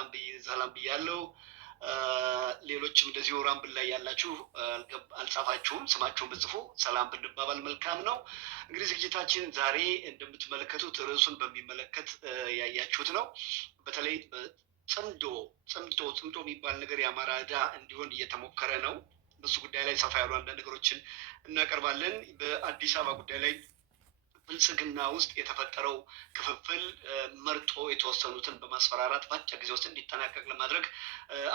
በጣም ሰላም ብያለሁ። ሌሎችም እንደዚሁ ራምብል ላይ ያላችሁ አልጻፋችሁም፣ ስማችሁን ብጽፉ ሰላም ብንባባል መልካም ነው። እንግዲህ ዝግጅታችን ዛሬ እንደምትመለከቱት ርዕሱን በሚመለከት ያያችሁት ነው። በተለይ ጽምዶ የሚባል ነገር የአማራ ዕዳ እንዲሆን እየተሞከረ ነው። በሱ ጉዳይ ላይ ሰፋ ያሉ አንዳንድ ነገሮችን እናቀርባለን። በአዲስ አበባ ጉዳይ ላይ ብልጽግና ውስጥ የተፈጠረው ክፍፍል መርጦ የተወሰኑትን በማስፈራራት በአጭር ጊዜ ውስጥ እንዲጠናቀቅ ለማድረግ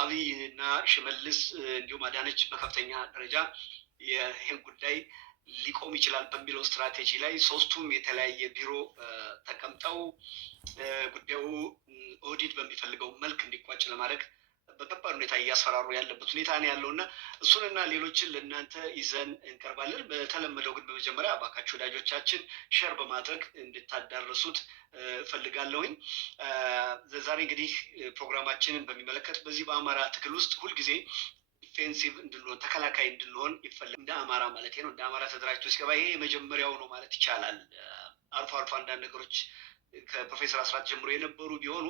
አብይና ሽመልስ እንዲሁም አዳነች በከፍተኛ ደረጃ ይህን ጉዳይ ሊቆም ይችላል በሚለው ስትራቴጂ ላይ ሶስቱም የተለያየ ቢሮ ተቀምጠው ጉዳዩ ኦዲት በሚፈልገው መልክ እንዲቋጭ ለማድረግ በከባድ ሁኔታ እያስፈራሩ ያለበት ሁኔታ ነው ያለው እና እሱንና ሌሎችን ለእናንተ ይዘን እንቀርባለን። በተለመደው ግን በመጀመሪያ እባካችሁ ወዳጆቻችን ሼር በማድረግ እንድታዳርሱት እፈልጋለሁኝ። ዛሬ እንግዲህ ፕሮግራማችንን በሚመለከት በዚህ በአማራ ትግል ውስጥ ሁልጊዜ ዲፌንሲቭ እንድንሆን ተከላካይ እንድንሆን ይፈልጋል። እንደ አማራ ማለት ነው። እንደ አማራ ተደራጅቶ ሲገባ ይሄ የመጀመሪያው ነው ማለት ይቻላል። አልፎ አንዳንድ ነገሮች ከፕሮፌሰር አስራት ጀምሮ የነበሩ ቢሆኑ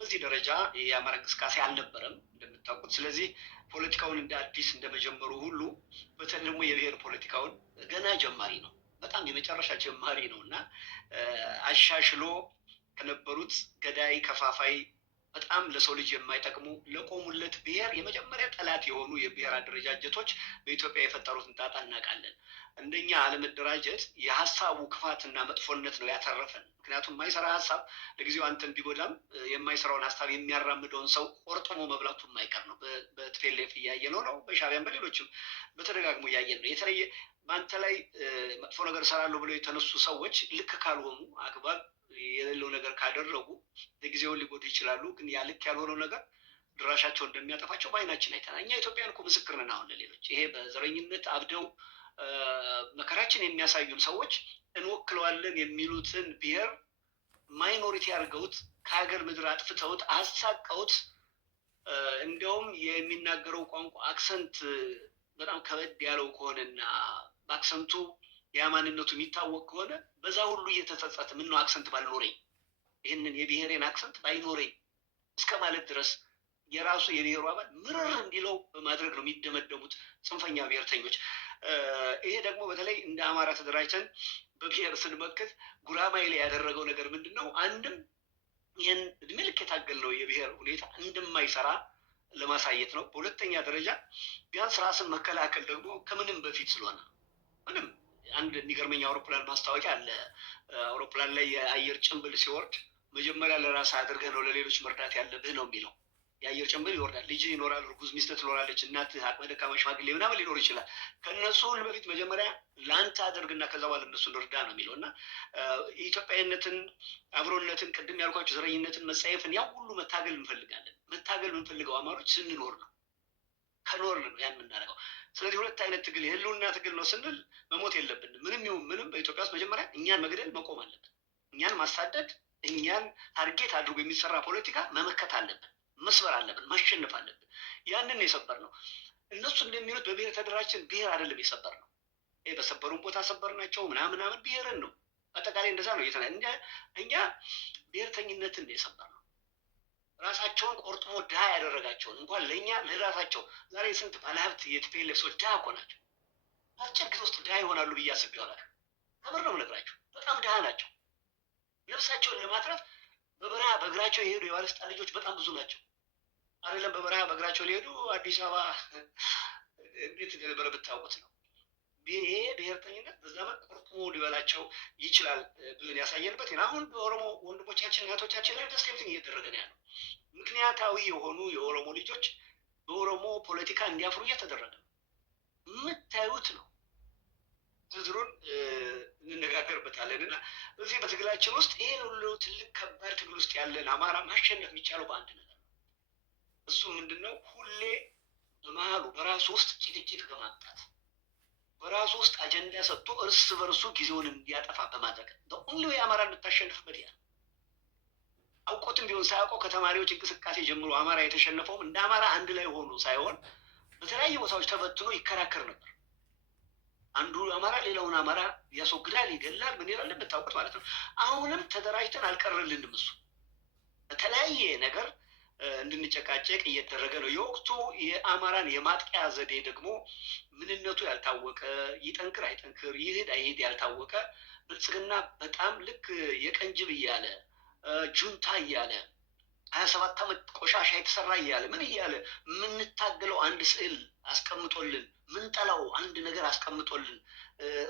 በዚህ ደረጃ የአማራ እንቅስቃሴ አልነበረም እንደምታውቁት። ስለዚህ ፖለቲካውን እንደ አዲስ እንደመጀመሩ ሁሉ በተለይ ደግሞ የብሔር ፖለቲካውን ገና ጀማሪ ነው፣ በጣም የመጨረሻ ጀማሪ ነው እና አሻሽሎ ከነበሩት ገዳይ ከፋፋይ በጣም ለሰው ልጅ የማይጠቅሙ ለቆሙለት ብሔር የመጀመሪያ ጠላት የሆኑ የብሔር አደረጃጀቶች በኢትዮጵያ የፈጠሩትን ጣጣ እናውቃለን። እንደኛ አለመደራጀት የሀሳቡ ክፋትና መጥፎነት ነው ያተረፈን። ምክንያቱም የማይሰራ ሀሳብ ለጊዜው አንተን ቢጎዳም የማይሰራውን ሀሳብ የሚያራምደውን ሰው ቆርጥሞ መብላቱ የማይቀር ነው። በትፌሌፍ እያየነው ነው። በሻዕቢያም በሌሎችም በተደጋግሞ እያየን ነው። የተለየ በአንተ ላይ መጥፎ ነገር እሰራለሁ ብለው የተነሱ ሰዎች ልክ ካልሆኑ አግባብ የሌለው ነገር ካደረጉ ለጊዜውን ሊጎዱ ይችላሉ። ግን ያ ልክ ያልሆነው ነገር ድራሻቸው እንደሚያጠፋቸው በአይናችን አይተናል። እኛ ኢትዮጵያን እኮ ምስክር ነን። አሁን ለሌሎች ይሄ በዘረኝነት አብደው መከራችን የሚያሳዩን ሰዎች እንወክለዋለን የሚሉትን ብሔር ማይኖሪቲ አድርገውት ከሀገር ምድር አጥፍተውት አሳቀውት እንዲያውም የሚናገረው ቋንቋ አክሰንት በጣም ከበድ ያለው ከሆነና በአክሰንቱ የማንነቱ የሚታወቅ ከሆነ በዛ ሁሉ እየተጸጸተ ምን ነው አክሰንት ባልኖረኝ፣ ይህንን የብሔሬን አክሰንት ባይኖረኝ እስከ ማለት ድረስ የራሱ የብሔሩ አባል ምርር እንዲለው በማድረግ ነው የሚደመደሙት ጽንፈኛ ብሔርተኞች። ይሄ ደግሞ በተለይ እንደ አማራ ተደራጅተን በብሔር ስንመክት ጉራማይሌ ያደረገው ነገር ምንድን ነው? አንድም ይህን እድሜ ልክ የታገልነው የብሔር ሁኔታ እንደማይሰራ ለማሳየት ነው። በሁለተኛ ደረጃ ቢያንስ ራስን መከላከል ደግሞ ከምንም በፊት ስለሆነ ምንም አንድ የሚገርመኝ አውሮፕላን ማስታወቂያ አለ። አውሮፕላን ላይ የአየር ጭንብል ሲወርድ መጀመሪያ ለራስ አድርገህ ነው ለሌሎች መርዳት ያለብህ ነው የሚለው። የአየር ጭንብል ይወርዳል፣ ልጅ ይኖራል፣ እርጉዝ ሚስት ትኖራለች፣ እናት አቅመ ደካማ ሽማግሌ ምናምን ሊኖር ይችላል። ከእነሱ ሁሉ በፊት መጀመሪያ ለአንተ አድርግና ከዛ በኋላ እነሱን እርዳ ነው የሚለው እና ኢትዮጵያዊነትን፣ አብሮነትን፣ ቅድም ያልኳቸው ዘረኝነትን፣ መጸየፍን ያው ሁሉ መታገል እንፈልጋለን። መታገል የምንፈልገው አማሮች ስንኖር ነው፣ ከኖርን ነው ያን የምናደርገው። ስለዚህ ሁለት አይነት ትግል የህልውና ትግል ነው ስንል መሞት የለብንም። ምንም ይሁን ምንም በኢትዮጵያ ውስጥ መጀመሪያ እኛን መግደል መቆም አለብን። እኛን ማሳደድ፣ እኛን ታርጌት አድርጎ የሚሰራ ፖለቲካ መመከት አለብን፣ መስበር አለብን፣ ማሸነፍ አለብን። ያንን የሰበር ነው። እነሱ እንደሚሉት በብሔር ተደራጅተን ብሔር አይደለም የሰበር ነው። በሰበሩን ቦታ ሰበር ናቸው ምናምን ብሔርን ነው። አጠቃላይ እንደዛ ነው እኛ ብሔርተኝነትን የሰበር ነው። ራሳቸውን ቆርጥሞ ድሃ ያደረጋቸውን እንኳን ለእኛ ለራሳቸው ዛሬ ስንት ባለሀብት የቲፒኤልኤፍ ሰዎች ድሃ እኮ ናቸው። አጭር ጊዜ ውስጥ ድሃ ይሆናሉ ብዬ አስቤ ይሆናል። ከምር ነው የምነግራቸው። በጣም ድሃ ናቸው። ነፍሳቸውን ለማትረፍ በበረሃ በእግራቸው የሄዱ የባለስልጣን ልጆች በጣም ብዙ ናቸው። አይደለም በበረሃ በእግራቸው ሊሄዱ አዲስ አበባ እንዴት እንደነበረ ብታውቁት ነው። ይሄ ብሔርተኝነት በዛ መልክ ቆርጥሞ ሊበላቸው ይችላል ብለን ያሳየንበት። አሁን በኦሮሞ ወንድሞቻችን እናቶቻችን ላይ ደስከምቲንግ እየተደረገ ነው ያለው። ምክንያታዊ የሆኑ የኦሮሞ ልጆች በኦሮሞ ፖለቲካ እንዲያፍሩ እየተደረገ ነው። የምታዩት ነው። ዝርዝሩን እንነጋገርበታለን እና በዚህ በትግላችን ውስጥ ይሄን ሁሉ ትልቅ ከባድ ትግል ውስጥ ያለን አማራ ማሸነፍ የሚቻለው በአንድ ነገር ነው። እሱ ምንድን ነው? ሁሌ በመሀሉ በራሱ ውስጥ ጭቅጭቅ በማምጣት በራሱ ውስጥ አጀንዳ ሰጥቶ እርስ በርሱ ጊዜውን እንዲያጠፋ በማድረግ ነው። ሁሉ የአማራ እንድታሸንፍበት ያ አውቆትም ቢሆን ሳያውቀው ከተማሪዎች እንቅስቃሴ ጀምሮ አማራ የተሸነፈውም እንደ አማራ አንድ ላይ ሆኖ ሳይሆን በተለያዩ ቦታዎች ተበትኖ ይከራከር ነበር። አንዱ አማራ ሌላውን አማራ ያስወግዳል፣ ይገላል፣ ምን ይላል እንደምታውቁት ማለት ነው። አሁንም ተደራጅተን አልቀረልንም። እሱ በተለያየ ነገር እንድንጨቃጨቅ እየተደረገ ነው። የወቅቱ የአማራን የማጥቂያ ዘዴ ደግሞ ምንነቱ ያልታወቀ ይጠንክር አይጠንክር ይሄድ አይሄድ ያልታወቀ ብልጽግና በጣም ልክ የቀንጅብ እያለ ጁንታ እያለ 27 ዓመት ቆሻሻ የተሰራ እያለ ምን እያለ የምንታገለው አንድ ስዕል አስቀምጦልን ምንጠላው አንድ ነገር አስቀምጦልን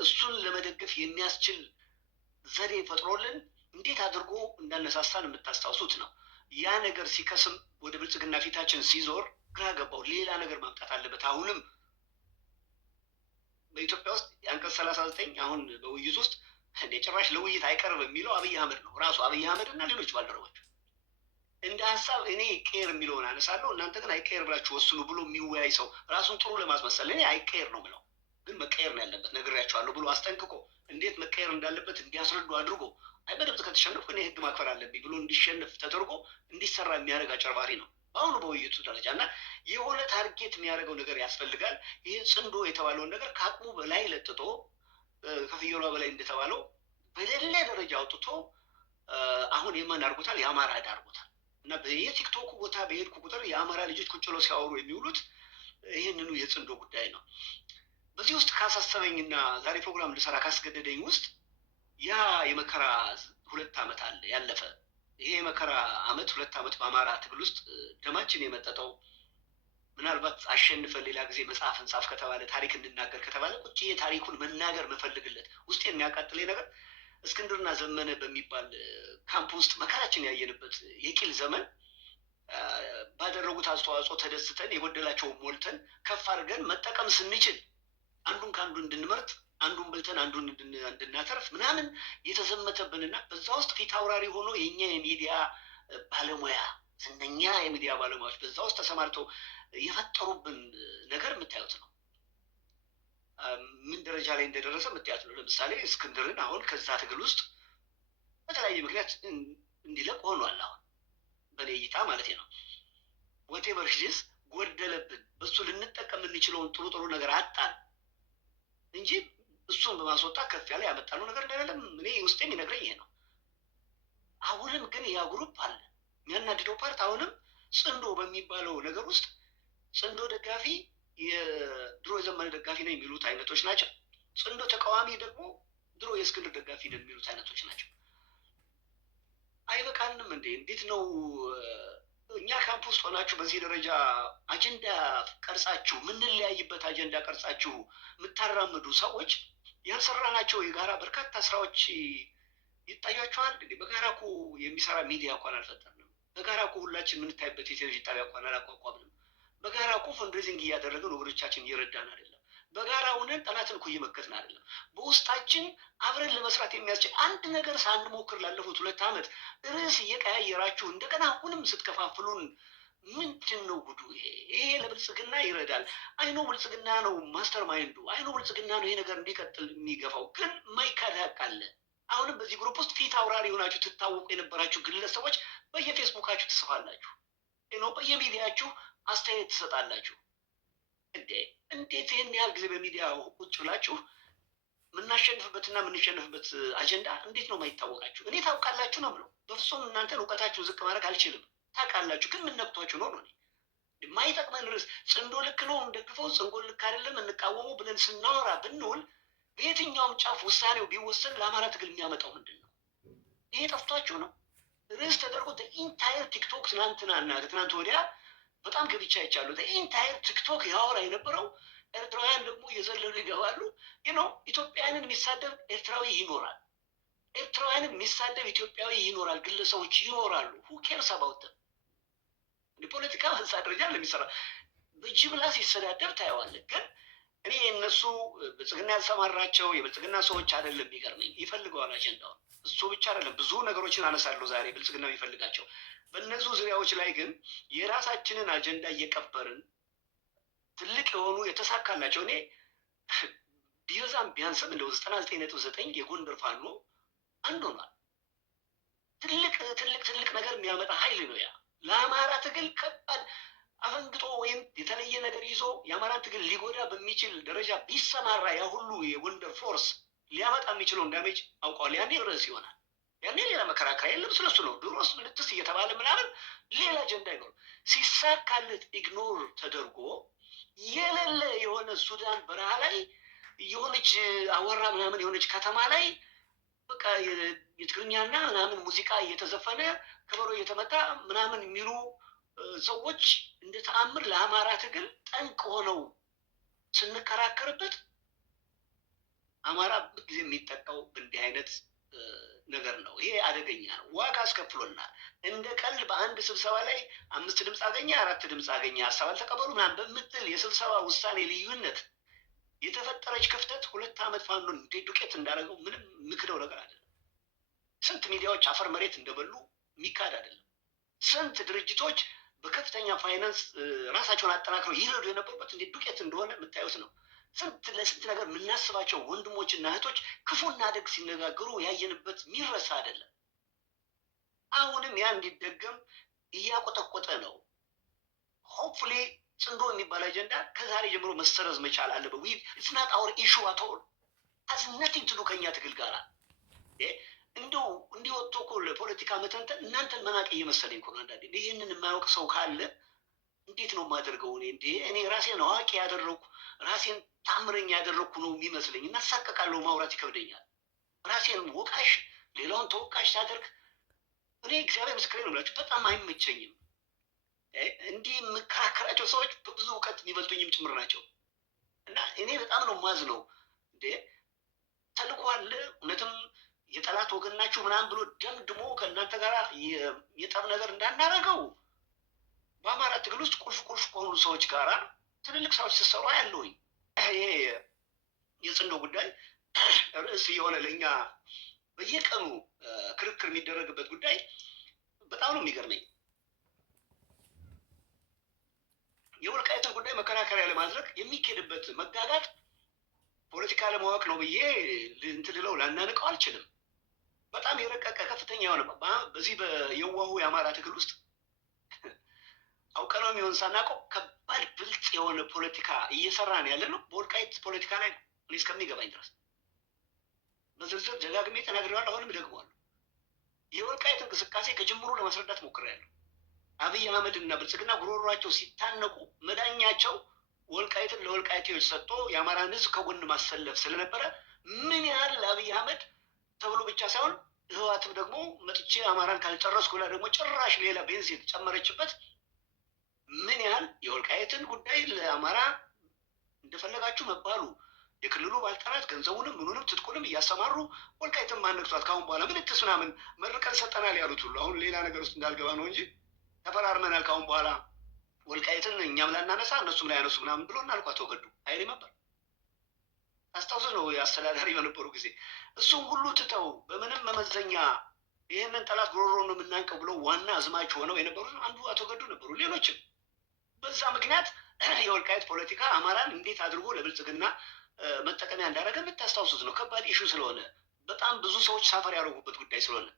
እሱን ለመደገፍ የሚያስችል ዘዴ ፈጥሮልን እንዴት አድርጎ እንዳነሳሳን የምታስታውሱት ነው። ያ ነገር ሲከስም ወደ ብልጽግና ፊታችን ሲዞር ግራ ገባው። ሌላ ነገር ማምጣት አለበት። አሁንም በኢትዮጵያ ውስጥ የአንቀጽ 39 አሁን በውይይት ውስጥ ጭራሽ ለውይይት አይቀርብ የሚለው አብይ አህመድ ነው። ራሱ አብይ አህመድ እና ሌሎች ባልደረቦች እንደ ሀሳብ እኔ ይቀየር የሚለውን አነሳለሁ፣ እናንተ ግን አይቀየር ብላችሁ ወስኑ ብሎ የሚወያይ ሰው ራሱን ጥሩ ለማስመሰል እኔ አይቀየር ነው ብለው ግን መቀየር ነው ያለበት ነግሬያቸዋለሁ ብሎ አስጠንቅቆ እንዴት መቀየር እንዳለበት እንዲያስረዱ አድርጎ አይ በድምፅ ከተሸነፍኩ እኔ ህግ ማክበር አለብኝ ብሎ እንዲሸነፍ ተደርጎ እንዲሰራ የሚያደርግ አጨርባሪ ነው በአሁኑ በውይይቱ ደረጃ እና የሆነ ታርጌት የሚያደርገው ነገር ያስፈልጋል። ይህ ጽንዶ የተባለውን ነገር ከአቅሙ በላይ ለጥጦ ከፍየሏ በላይ እንደተባለው በሌለ ደረጃ አውጥቶ አሁን የማን አድርጎታል? የአማራ አድርጎታል። እና የቲክቶክ ቦታ በሄድኩ ቁጥር የአማራ ልጆች ቁጭ ብለው ሲያወሩ የሚውሉት ይህንኑ የጽንዶ ጉዳይ ነው። በዚህ ውስጥ ካሳሰበኝና ዛሬ ፕሮግራም ልሰራ ካስገደደኝ ውስጥ ያ የመከራ 2 ዓመት አለ ያለፈ። ይሄ የመከራ ዓመት 2 ዓመት በአማራ ትግል ውስጥ ደማችን የመጠጠው ምናልባት አሸንፈን ሌላ ጊዜ መጽሐፍ እንጻፍ ከተባለ ታሪክ እንናገር ከተባለ ቁጭ ታሪኩን መናገር መፈልግለት ውስጥ የሚያቃጥለኝ ነገር እስክንድርና ዘመነ በሚባል ካምፕ ውስጥ መከራችን ያየንበት የቂል ዘመን ባደረጉት አስተዋጽኦ ተደስተን የጎደላቸውን ሞልተን ከፍ አድርገን መጠቀም ስንችል አንዱን ከአንዱ እንድንመርጥ አንዱን በልተን አንዱን እንድናተርፍ ምናምን የተዘመተብንና በዛ ውስጥ ፊት አውራሪ ሆኖ የኛ የሚዲያ ባለሙያ ዝነኛ የሚዲያ ባለሙያዎች በዛ ውስጥ ተሰማርተው የፈጠሩብን ነገር የምታዩት ነው። ምን ደረጃ ላይ እንደደረሰ የምታዩት ነው። ለምሳሌ እስክንድርን አሁን ከዛ ትግል ውስጥ በተለያየ ምክንያት እንዲለቅ ሆኗል። አሁን በኔ እይታ ማለት ነው። ወቴቨር ሂዝ ጎደለብን። በሱ ልንጠቀም የምንችለውን ጥሩ ጥሩ ነገር አጣን እንጂ እሱን በማስወጣት ከፍ ያለ ያመጣነው ነገር እንደሌለም እኔ ውስጤ የሚነግረኝ ይሄ ነው። አሁንም ግን ያ ግሩፕ አለ። የሚያናድደው ፓርት አሁንም ጽንዶ በሚባለው ነገር ውስጥ ጽንዶ ደጋፊ የድሮ የዘመነ ደጋፊ ነው የሚሉት አይነቶች ናቸው። ጽንዶ ተቃዋሚ ደግሞ ድሮ የእስክንድር ደጋፊ ነው የሚሉት አይነቶች ናቸው። አይበቃንም እንዴ? እንዴት ነው እኛ ካምፕ ውስጥ ሆናችሁ በዚህ ደረጃ አጀንዳ ቀርጻችሁ ምንለያይበት አጀንዳ ቀርጻችሁ የምታራምዱ ሰዎች ያልሰራናቸው የጋራ በርካታ ስራዎች ይታያቸዋል። በጋራ እኮ የሚሰራ ሚዲያ እንኳን አልፈጠርንም። በጋራ እኮ ሁላችን የምንታይበት የቴሌቪዥን ጣቢያ እንኳን አላቋቋምንም። በጋራ እኮ ፈንድሬዚንግ እያደረግን ወገኖቻችን እየረዳን አይደለም። በጋራ ሆነን ጠላትን እኮ እየመከትን አይደለም። በውስጣችን አብረን ለመስራት የሚያስችል አንድ ነገር ሳንሞክር ላለፉት 2 ዓመት ርዕስ እየቀያየራችሁ እንደገና አሁንም ስትከፋፍሉን ምንድን ነው ጉዱ? ይሄ ለብልጽግና ይረዳል። አይኖ ብልጽግና ነው ማስተር ማይንዱ። አይኖ ብልጽግና ነው ይሄ ነገር እንዲቀጥል የሚገፋው። ግን ማይካድ ሀቅ አለ። አሁንም በዚህ ግሩፕ ውስጥ ፊት አውራሪ የሆናችሁ ትታወቁ የነበራችሁ ግለሰቦች በየፌስቡካችሁ ትጽፋላችሁ፣ በየሚዲያችሁ አስተያየት ትሰጣላችሁ። እንዴት ይህን ያህል ጊዜ በሚዲያ ቁጭ ብላችሁ የምናሸንፍበትና የምንሸንፍበት አጀንዳ እንዴት ነው ማይታወቃችሁ? እኔ ታውቃላችሁ ነው ብለው በፍጹም እናንተን እውቀታችሁ ዝቅ ማድረግ አልችልም። ታውቃላችሁ፣ ግን ምን ነክቷችሁ ነው? የማይጠቅመን ርዕስ ጽንዶ ልክ ነው እንደግፈው፣ ጽንጎ ልክ አይደለም እንቃወሙ ብለን ስናወራ ብንውል በየትኛውም ጫፍ ውሳኔው ቢወሰን ለአማራ ትግል የሚያመጣው ምንድን ነው? ይሄ ጠፍቷችሁ ነው? ርዕስ ተደርጎ ኢንታየር ቲክቶክ ትናንትናና ከትናንት ወዲያ በጣም ገብቻ ይቻሉ ኢንታየር ቲክቶክ ያወራ የነበረው ኤርትራውያን ደግሞ እየዘለሉ ይገባሉ። ኢትዮጵያውያንን የሚሳደብ ኤርትራዊ ይኖራል፣ ኤርትራውያንን የሚሳደብ ኢትዮጵያዊ ይኖራል፣ ግለሰቦች ይኖራሉ። ሁ ኬርስ አባውት ፖለቲካ በዛ ደረጃ ለሚሰራ በጅምላ ሲሰዳደብ ታየዋለህ። ግን እኔ የእነሱ ብልጽግና ያልሰማራቸው የብልጽግና ሰዎች አይደለም የሚገርመኝ፣ ይፈልገዋል አጀንዳውን። እሱ ብቻ አይደለም ብዙ ነገሮችን አነሳለሁ ዛሬ ብልጽግና የሚፈልጋቸው። በእነዚህ ዙሪያዎች ላይ ግን የራሳችንን አጀንዳ እየቀበርን ትልቅ የሆኑ የተሳካላቸው እኔ ቢበዛም ቢያንስም እንደው 99.9 የጎንደር ፋኖ አንዱ ሆኗል። ትልቅ ነገር የሚያመጣ ኃይል ነው። ያ ለአማራ ትግል ከባድ አፈንግጦ ወይም የተለየ ነገር ይዞ የአማራን ትግል ሊጎዳ በሚችል ደረጃ ቢሰማራ ያ ሁሉ የጎንደር ፎርስ ሊያመጣ የሚችለው ዳሜጅ አውቀዋል። ያኔ ርዕስ ይሆናል። ያኔ ሌላ መከራከሪያ የለም፣ ስለሱ ነው። ድሮስ ምልትስ እየተባለ ምናምን ሌላ አጀንዳ ይኖር ሲሳካለት ኢግኖር ተደርጎ የሌለ የሆነ ሱዳን በረሃ ላይ የሆነች አወራ ምናምን የሆነች ከተማ ላይ በቃ የትግርኛና ምናምን ሙዚቃ እየተዘፈነ ከበሮ እየተመታ ምናምን የሚሉ ሰዎች እንደ ተአምር ለአማራ ትግል ጠንቅ ሆነው ስንከራከርበት አማራ ጊዜ የሚጠቃው እንዲህ አይነት ነገር ነው። ይሄ አደገኛ ነው። ዋጋ አስከፍሎናል። እንደ ቀልድ በአንድ ስብሰባ ላይ 5 ድምፅ አገኘ፣ 4 ድምፅ አገኘ፣ ሀሳብ አልተቀበሉ ምናምን በምትል የስብሰባ ውሳኔ ልዩነት የተፈጠረች ክፍተት 2 ዓመት ፋኖ እንዴት ዱቄት እንዳደረገው ምንም ምክደው ነገር አይደለም። ስንት ሚዲያዎች አፈር መሬት እንደበሉ የሚካድ አይደለም። ስንት ድርጅቶች በከፍተኛ ፋይናንስ ራሳቸውን አጠናክረው ይረዱ የነበሩበት እንዴት ዱቄት እንደሆነ የምታዩት ነው። ስንት ለስንት ነገር የምናስባቸው ወንድሞችና እህቶች ክፉና ደግ ሲነጋገሩ ያየንበት የሚረሳ አይደለም። አሁንም ያ እንዲደገም እያቆጠቆጠ ነው። ሆፕፉሊ ጽንዶ የሚባል አጀንዳ ከዛሬ ጀምሮ መሰረዝ መቻል አለበት። ኢትስ ናት አወር ኢሹ አት ኦል ሃዝ ነቲንግ ቱ ዱ ከኛ ትግል ጋራ እንደው እንዲወጡ እኮ ለፖለቲካ መተንተን እናንተን መናቅ እየመሰለኝ እኮ ነው። አንዳንዴ ይህንን የማያውቅ ሰው ካለ እንዴት ነው የማደርገው? እኔ ራሴን አዋቂ ያደረግኩ ራሴን ታምረኛ ያደረግኩ ነው የሚመስለኝ። እናሳቀቃለሁ፣ ማውራት ይከብደኛል። ራሴን ወቃሽ ሌላውን ተወቃሽ ሳደርግ እኔ እግዚአብሔር ምስክሬ ነው ብላችሁ በጣም አይመቸኝም። እንዲህ የምከራከራቸው ሰዎች በብዙ እውቀት የሚበልጡኝም ጭምር ናቸው እና እኔ በጣም ነው ማዝ ነው ተልኮ አለ እውነትም የጠላት ወገን ናችሁ ምናምን ብሎ ደምድሞ ከእናንተ ጋር የጠብ ነገር እንዳናረገው በአማራ ትግል ውስጥ ቁልፍ ከሆኑ ሰዎች ጋር ትልልቅ ሰዎች ሲሰሩ ያለውኝ ይሄ የጽንዶ ጉዳይ ርዕስ የሆነ ለእኛ በየቀኑ ክርክር የሚደረግበት ጉዳይ በጣም ነው የሚገርመኝ። የወልቃይትን ጉዳይ መከራከሪያ ለማድረግ የሚኬድበት መጋጋጥ ፖለቲካ ለማወቅ ነው ብዬ እንትልለው ላናንቀው አልችልም። በጣም የረቀቀ ከፍተኛ የሆነ በዚህ በየዋሁ የአማራ ትግል ውስጥ አውቀነው የሚሆን ሳናውቀው ከባድ ብልጥ የሆነ ፖለቲካ እየሰራን ያለ ነው። በወልቃይት ፖለቲካ ላይ ነው እኔ እስከሚገባኝ ድረስ በዝርዝር ደጋግሜ ተናግሬዋለሁ። አሁንም እደግመዋለሁ። የወልቃይት እንቅስቃሴ ከጅምሩ ለማስረዳት ሞክሬያለሁ። አብይ አህመድ እና ብልጽግና ጉሮሯቸው ሲታነቁ መዳኛቸው ወልቃይትን ለወልቃይቴዎች ሰጥቶ የአማራን ሕዝብ ከጎን ማሰለፍ ስለነበረ ምን ያህል ለአብይ አህመድ ተብሎ ብቻ ሳይሆን ህወሓትም ደግሞ መጥቼ አማራን ካልጨረስኩ ብላ ደግሞ ጭራሽ ሌላ ቤንዚን ጨመረችበት። ምን ያህል የወልቃይትን ጉዳይ ለአማራ እንደፈለጋችሁ መባሉ የክልሉ ባልጠራት ገንዘቡንም ምኑንም ትጥቁንም እያሰማሩ ወልቃይትን ማነቅቷት ካሁን በኋላ ምልክት ምናምን መርቀን ሰጠናል ያሉት ሁሉ አሁን ሌላ ነገር ውስጥ እንዳልገባ ነው እንጂ ተፈራርመናል ካሁን በኋላ ወልቃይትን እኛም ላናነሳ እነሱም ላይ ያነሱ ምናምን ብሎ እናልኳት ተወገዱ አይሪ ነበር። አስታውሶ ነው የአስተዳዳሪ በነበሩ ጊዜ እሱም ሁሉ ትተው በምንም መመዘኛ ይህንን ጠላት ጉሮሮ ነው የምናንቀው ብሎ ዋና አዝማች ሆነው የነበሩ አንዱ አቶ ገዱ ነበሩ። ሌሎችም በዛ ምክንያት የወልቃይት ፖለቲካ አማራን እንዴት አድርጎ ለብልጽግና መጠቀሚያ እንዳደረገ የምታስታውሱት ነው። ከባድ ኢሹ ስለሆነ በጣም ብዙ ሰዎች ሳፈር ያደረጉበት ጉዳይ ስለሆነ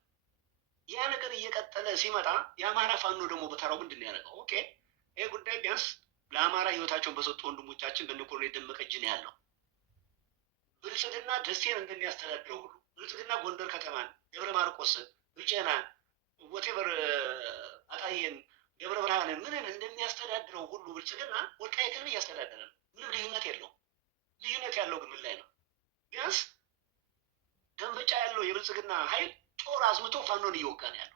ያ ነገር እየቀጠለ ሲመጣ የአማራ ፋኖ ደግሞ በተራው ምንድን ያደረገው? ኦኬ ይሄ ጉዳይ ቢያንስ ለአማራ ህይወታቸውን በሰጡ ወንድሞቻችን በእነ ኮሎኔል ደመቀ እጅ ነው ያለው። ብልጽግና ደሴን እንደሚያስተዳድረው ሁሉ ብልጽግና ጎንደር ከተማን፣ ደብረ ማርቆስን፣ ብጨናን፣ ወቴቨር አጣዬን፣ ደብረ ብርሃንን ምንን እንደሚያስተዳድረው ሁሉ ብልጽግና ወልቃይትን እያስተዳደረ ነው። ምንም ልዩነት የለውም። ልዩነት ያለው ግን ምን ላይ ነው? ቢያንስ ደንበጫ ያለው የብልጽግና ኃይል ጦር አዝምቶ ፋኖን እየወጋ ነው ያለው።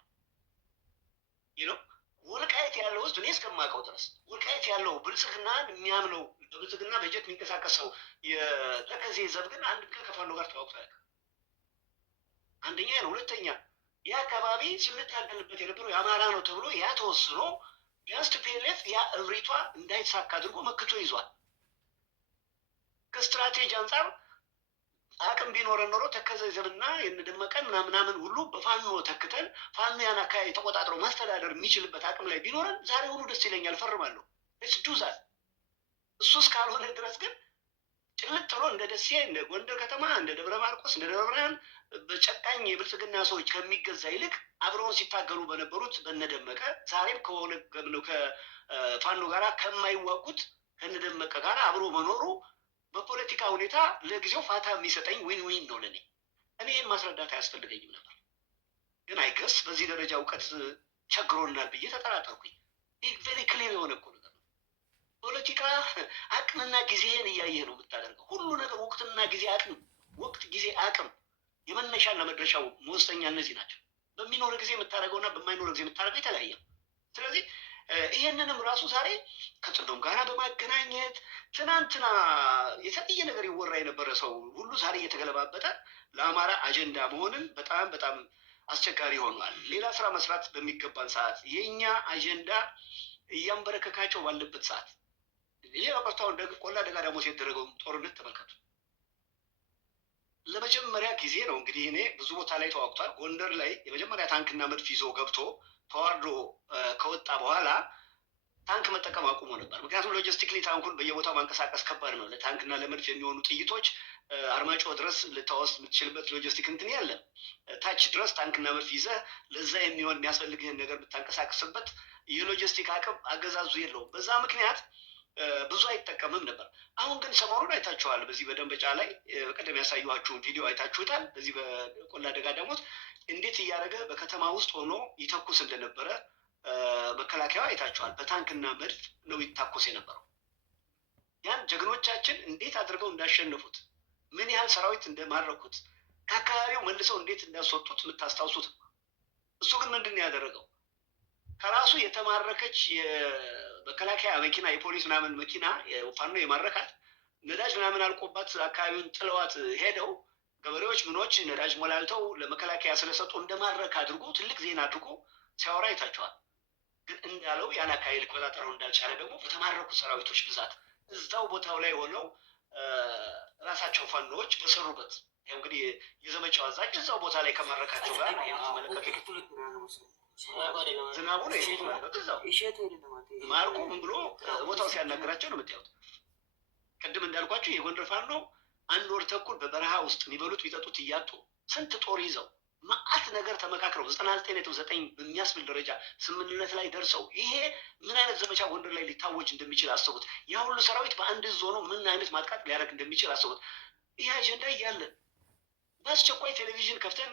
ነው ወልቃይት ያለው ህዝብ እኔ እስከማውቀው ድረስ ወልቃይት ያለው ብልጽግናን የሚያምነው በብልጽግና በጀት የሚንቀሳቀሰው የተከዜ ዘብ ግን አንድ ቀን ከፋኖ ጋር ተዋግቶ አያውቅም። አንደኛ ነው። ሁለተኛ ያ አካባቢ ስንታገልበት የነበረው የአማራ ነው ተብሎ ያ ተወስኖ ቢያንስ ቲፒኤልኤፍ ያ እብሪቷ እንዳይሳካ አድርጎ መክቶ ይዟል። ከስትራቴጂ አንጻር አቅም ቢኖረን ኖሮ ተከዜ ዘብና የነደመቀን ምናምን ሁሉ በፋኖ ተክተን ፋኖ ያን አካባቢ ተቆጣጥሮ ማስተዳደር የሚችልበት አቅም ላይ ቢኖረን ዛሬ ሁሉ ደስ ይለኛል፣ ፈርማለሁ። እስ ዱዛት እሱ እስካልሆነ ድረስ ግን ጭልጥ ብሎ እንደ ደሴ እንደ ጎንደር ከተማ እንደ ደብረ ማርቆስ እንደ ደብረ ብርሃን በጨቃኝ የብልጽግና ሰዎች ከሚገዛ ይልቅ አብረውን ሲታገሉ በነበሩት በነደመቀ ዛሬም ከሆነ ከፋኖ ጋር ከማይዋጉት ከነደመቀ ጋር አብሮ መኖሩ በፖለቲካ ሁኔታ ለጊዜው ፋታ የሚሰጠኝ ዊን ዊን ነው ለኔ። እኔ ማስረዳት አያስፈልገኝም ነበር። ግን አይገስ በዚህ ደረጃ እውቀት ቸግሮናል ብዬ ተጠራጠርኩኝ። ይህ ቬሪ ክሊር የሆነ እኮ ነገር ነው። ፖለቲካ አቅምና ጊዜህን እያየህ ነው የምታደርገው። ሁሉ ነገር ወቅትና ጊዜ፣ አቅም፣ ወቅት፣ ጊዜ፣ አቅም፣ የመነሻና መድረሻው መወሰኛ እነዚህ ናቸው። በሚኖር ጊዜ የምታደርገውና በማይኖር ጊዜ የምታደርገው የተለያየ ነው። ስለዚህ ይሄንንም ራሱ ዛሬ ከጽዶም ጋር በማገናኘት ትናንትና የተለየ ነገር ይወራ የነበረ ሰው ሁሉ ዛሬ እየተገለባበጠ ለአማራ አጀንዳ መሆንን በጣም በጣም አስቸጋሪ ሆኗል። ሌላ ስራ መስራት በሚገባን ሰዓት የእኛ አጀንዳ እያንበረከካቸው ባለበት ሰዓት ይሄ ቀርቷውን ቆላ ደጋ ዳሞት የተደረገው ጦርነት ተመልከቱ። ለመጀመሪያ ጊዜ ነው እንግዲህ እኔ ብዙ ቦታ ላይ ተዋግቷል። ጎንደር ላይ የመጀመሪያ ታንክና መድፍ ይዞ ገብቶ ተዋርዶ ከወጣ በኋላ ታንክ መጠቀም አቁሞ ነበር። ምክንያቱም ሎጂስቲክሊ ታንኩን በየቦታው ማንቀሳቀስ ከባድ ነው። ለታንክና ለመድፍ የሚሆኑ ጥይቶች አርማጭሆ ድረስ ልታወስድ የምትችልበት ሎጂስቲክ እንትን ያለ ታች ድረስ ታንክና መድፍ ይዘህ ለዛ የሚሆን የሚያስፈልግህን ነገር ብታንቀሳቀስበት የሎጂስቲክ አቅም አገዛዙ የለውም። በዛ ምክንያት ብዙ አይጠቀምም ነበር። አሁን ግን ሰሞኑን አይታችኋል። በዚህ በደንበጫ ላይ በቀደም ያሳየኋችሁን ቪዲዮ አይታችሁታል። በዚህ በቆላ ደጋ ዳሞት እንዴት እያደረገ በከተማ ውስጥ ሆኖ ይተኩስ እንደነበረ መከላከያ አይታችኋል። በታንክና መድፍ ነው ይታኮስ የነበረው። ያን ጀግኖቻችን እንዴት አድርገው እንዳሸነፉት፣ ምን ያህል ሰራዊት እንደማረኩት፣ ከአካባቢው መልሰው እንዴት እንዳስወጡት የምታስታውሱት ነው። እሱ ግን ምንድን ነው ያደረገው? ከራሱ የተማረከች የመከላከያ መኪና፣ የፖሊስ ምናምን መኪና ፋኖ የማረካት ነዳጅ ምናምን አልቆባት አካባቢውን ጥለዋት ሄደው ገበሬዎች ምኖች ነዳጅ ሞላልተው ለመከላከያ ስለሰጡ እንደማረክ አድርጎ ትልቅ ዜና አድርጎ ሲያወራ አይታቸዋል። ግን እንዳለው ያን አካባቢ ሊቆጣጠረው እንዳልቻለ ደግሞ በተማረኩ ሰራዊቶች ብዛት እዛው ቦታው ላይ ሆነው ራሳቸው ፋኖዎች በሰሩበት እንግዲህ የዘመቻው አዛዥ እዛው ቦታ ላይ ከማረካቸው ጋር ዝናቡ ነው እዛው ማርኮ ምን ብሎ ቦታው ሲያናገራቸው ነው የምታዩት። ቅድም እንዳልኳቸው የጎንደር ፋኖ 1 ወር ተኩል በበረሃ ውስጥ የሚበሉት ቢጠጡት እያጡ ስንት ጦር ይዘው መዓት ነገር ተመካክረው 99.9 በሚያስብል ደረጃ ስምምነት ላይ ደርሰው ይሄ ምን አይነት ዘመቻ ጎንደር ላይ ሊታወጅ እንደሚችል አስቡት። ያ ሁሉ ሰራዊት በአንድ እዝ ሆኖ ምን አይነት ማጥቃት ሊያደርግ እንደሚችል አስቡት። ይሄ አጀንዳ እያለን በአስቸኳይ ቴሌቪዥን ከፍተን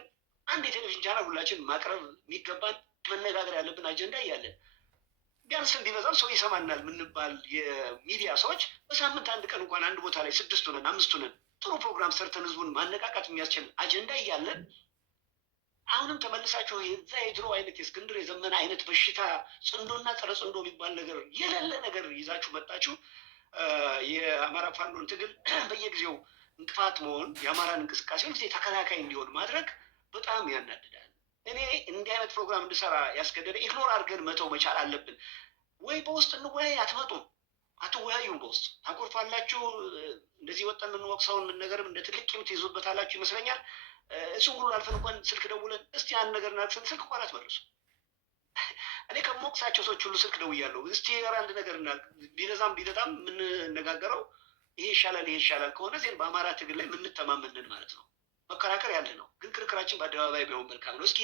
አንድ የቴሌቪዥን ቻናል ሁላችን ማቅረብ የሚገባን መነጋገር ያለብን አጀንዳ እያለን ቢያንስ እንዲበዛም ሰው ይሰማናል ምንባል የሚዲያ ሰዎች በሳምንት አንድ ቀን እንኳን አንድ ቦታ ላይ 6 ሆነን 5 ሆነን ጥሩ ፕሮግራም ሰርተን ህዝቡን ማነቃቃት የሚያስችል አጀንዳ እያለን አሁንም ተመልሳችሁ የዛ የድሮ አይነት የእስክንድር የዘመነ አይነት በሽታ ጽንዶና ጸረ ጽንዶ የሚባል ነገር የሌለ ነገር ይዛችሁ መጣችሁ። የአማራ ፋኖን ትግል በየጊዜው እንቅፋት መሆን፣ የአማራን እንቅስቃሴ ጊዜ ተከላካይ እንዲሆን ማድረግ በጣም ያናድዳል። እኔ እንዲህ አይነት ፕሮግራም እንድሰራ ያስገደደ ኢግኖር አድርገን መተው መቻል አለብን። ወይ በውስጥ እንወያይ፣ አትወያዩም። በውስጥ ታኮርፋላችሁ። እንደዚህ ወጠን የምንወቅሰውን ነገርም እንደ ትልቅ ቂምት ይዞበታላችሁ ይመስለኛል። እሱን ሁሉ አልፈን እንኳን ስልክ ደውለን እስቲ አንድ ነገር እናድርግ ስልክ እንኳን አትመልሱ። እኔ ከሞቅሳቸው ሰዎች ሁሉ ስልክ ደውያለሁ። እስቲ አንድ ነገር ቢበዛም ቢበጣም የምንነጋገረው ይሄ ይሻላል ከሆነ ዜን በአማራ ትግል ላይ የምንተማመንን ማለት ነው። መከራከር ያለ ነው፣ ግን ክርክራችን በአደባባይ ቢሆን መልካም ነው። እስኪ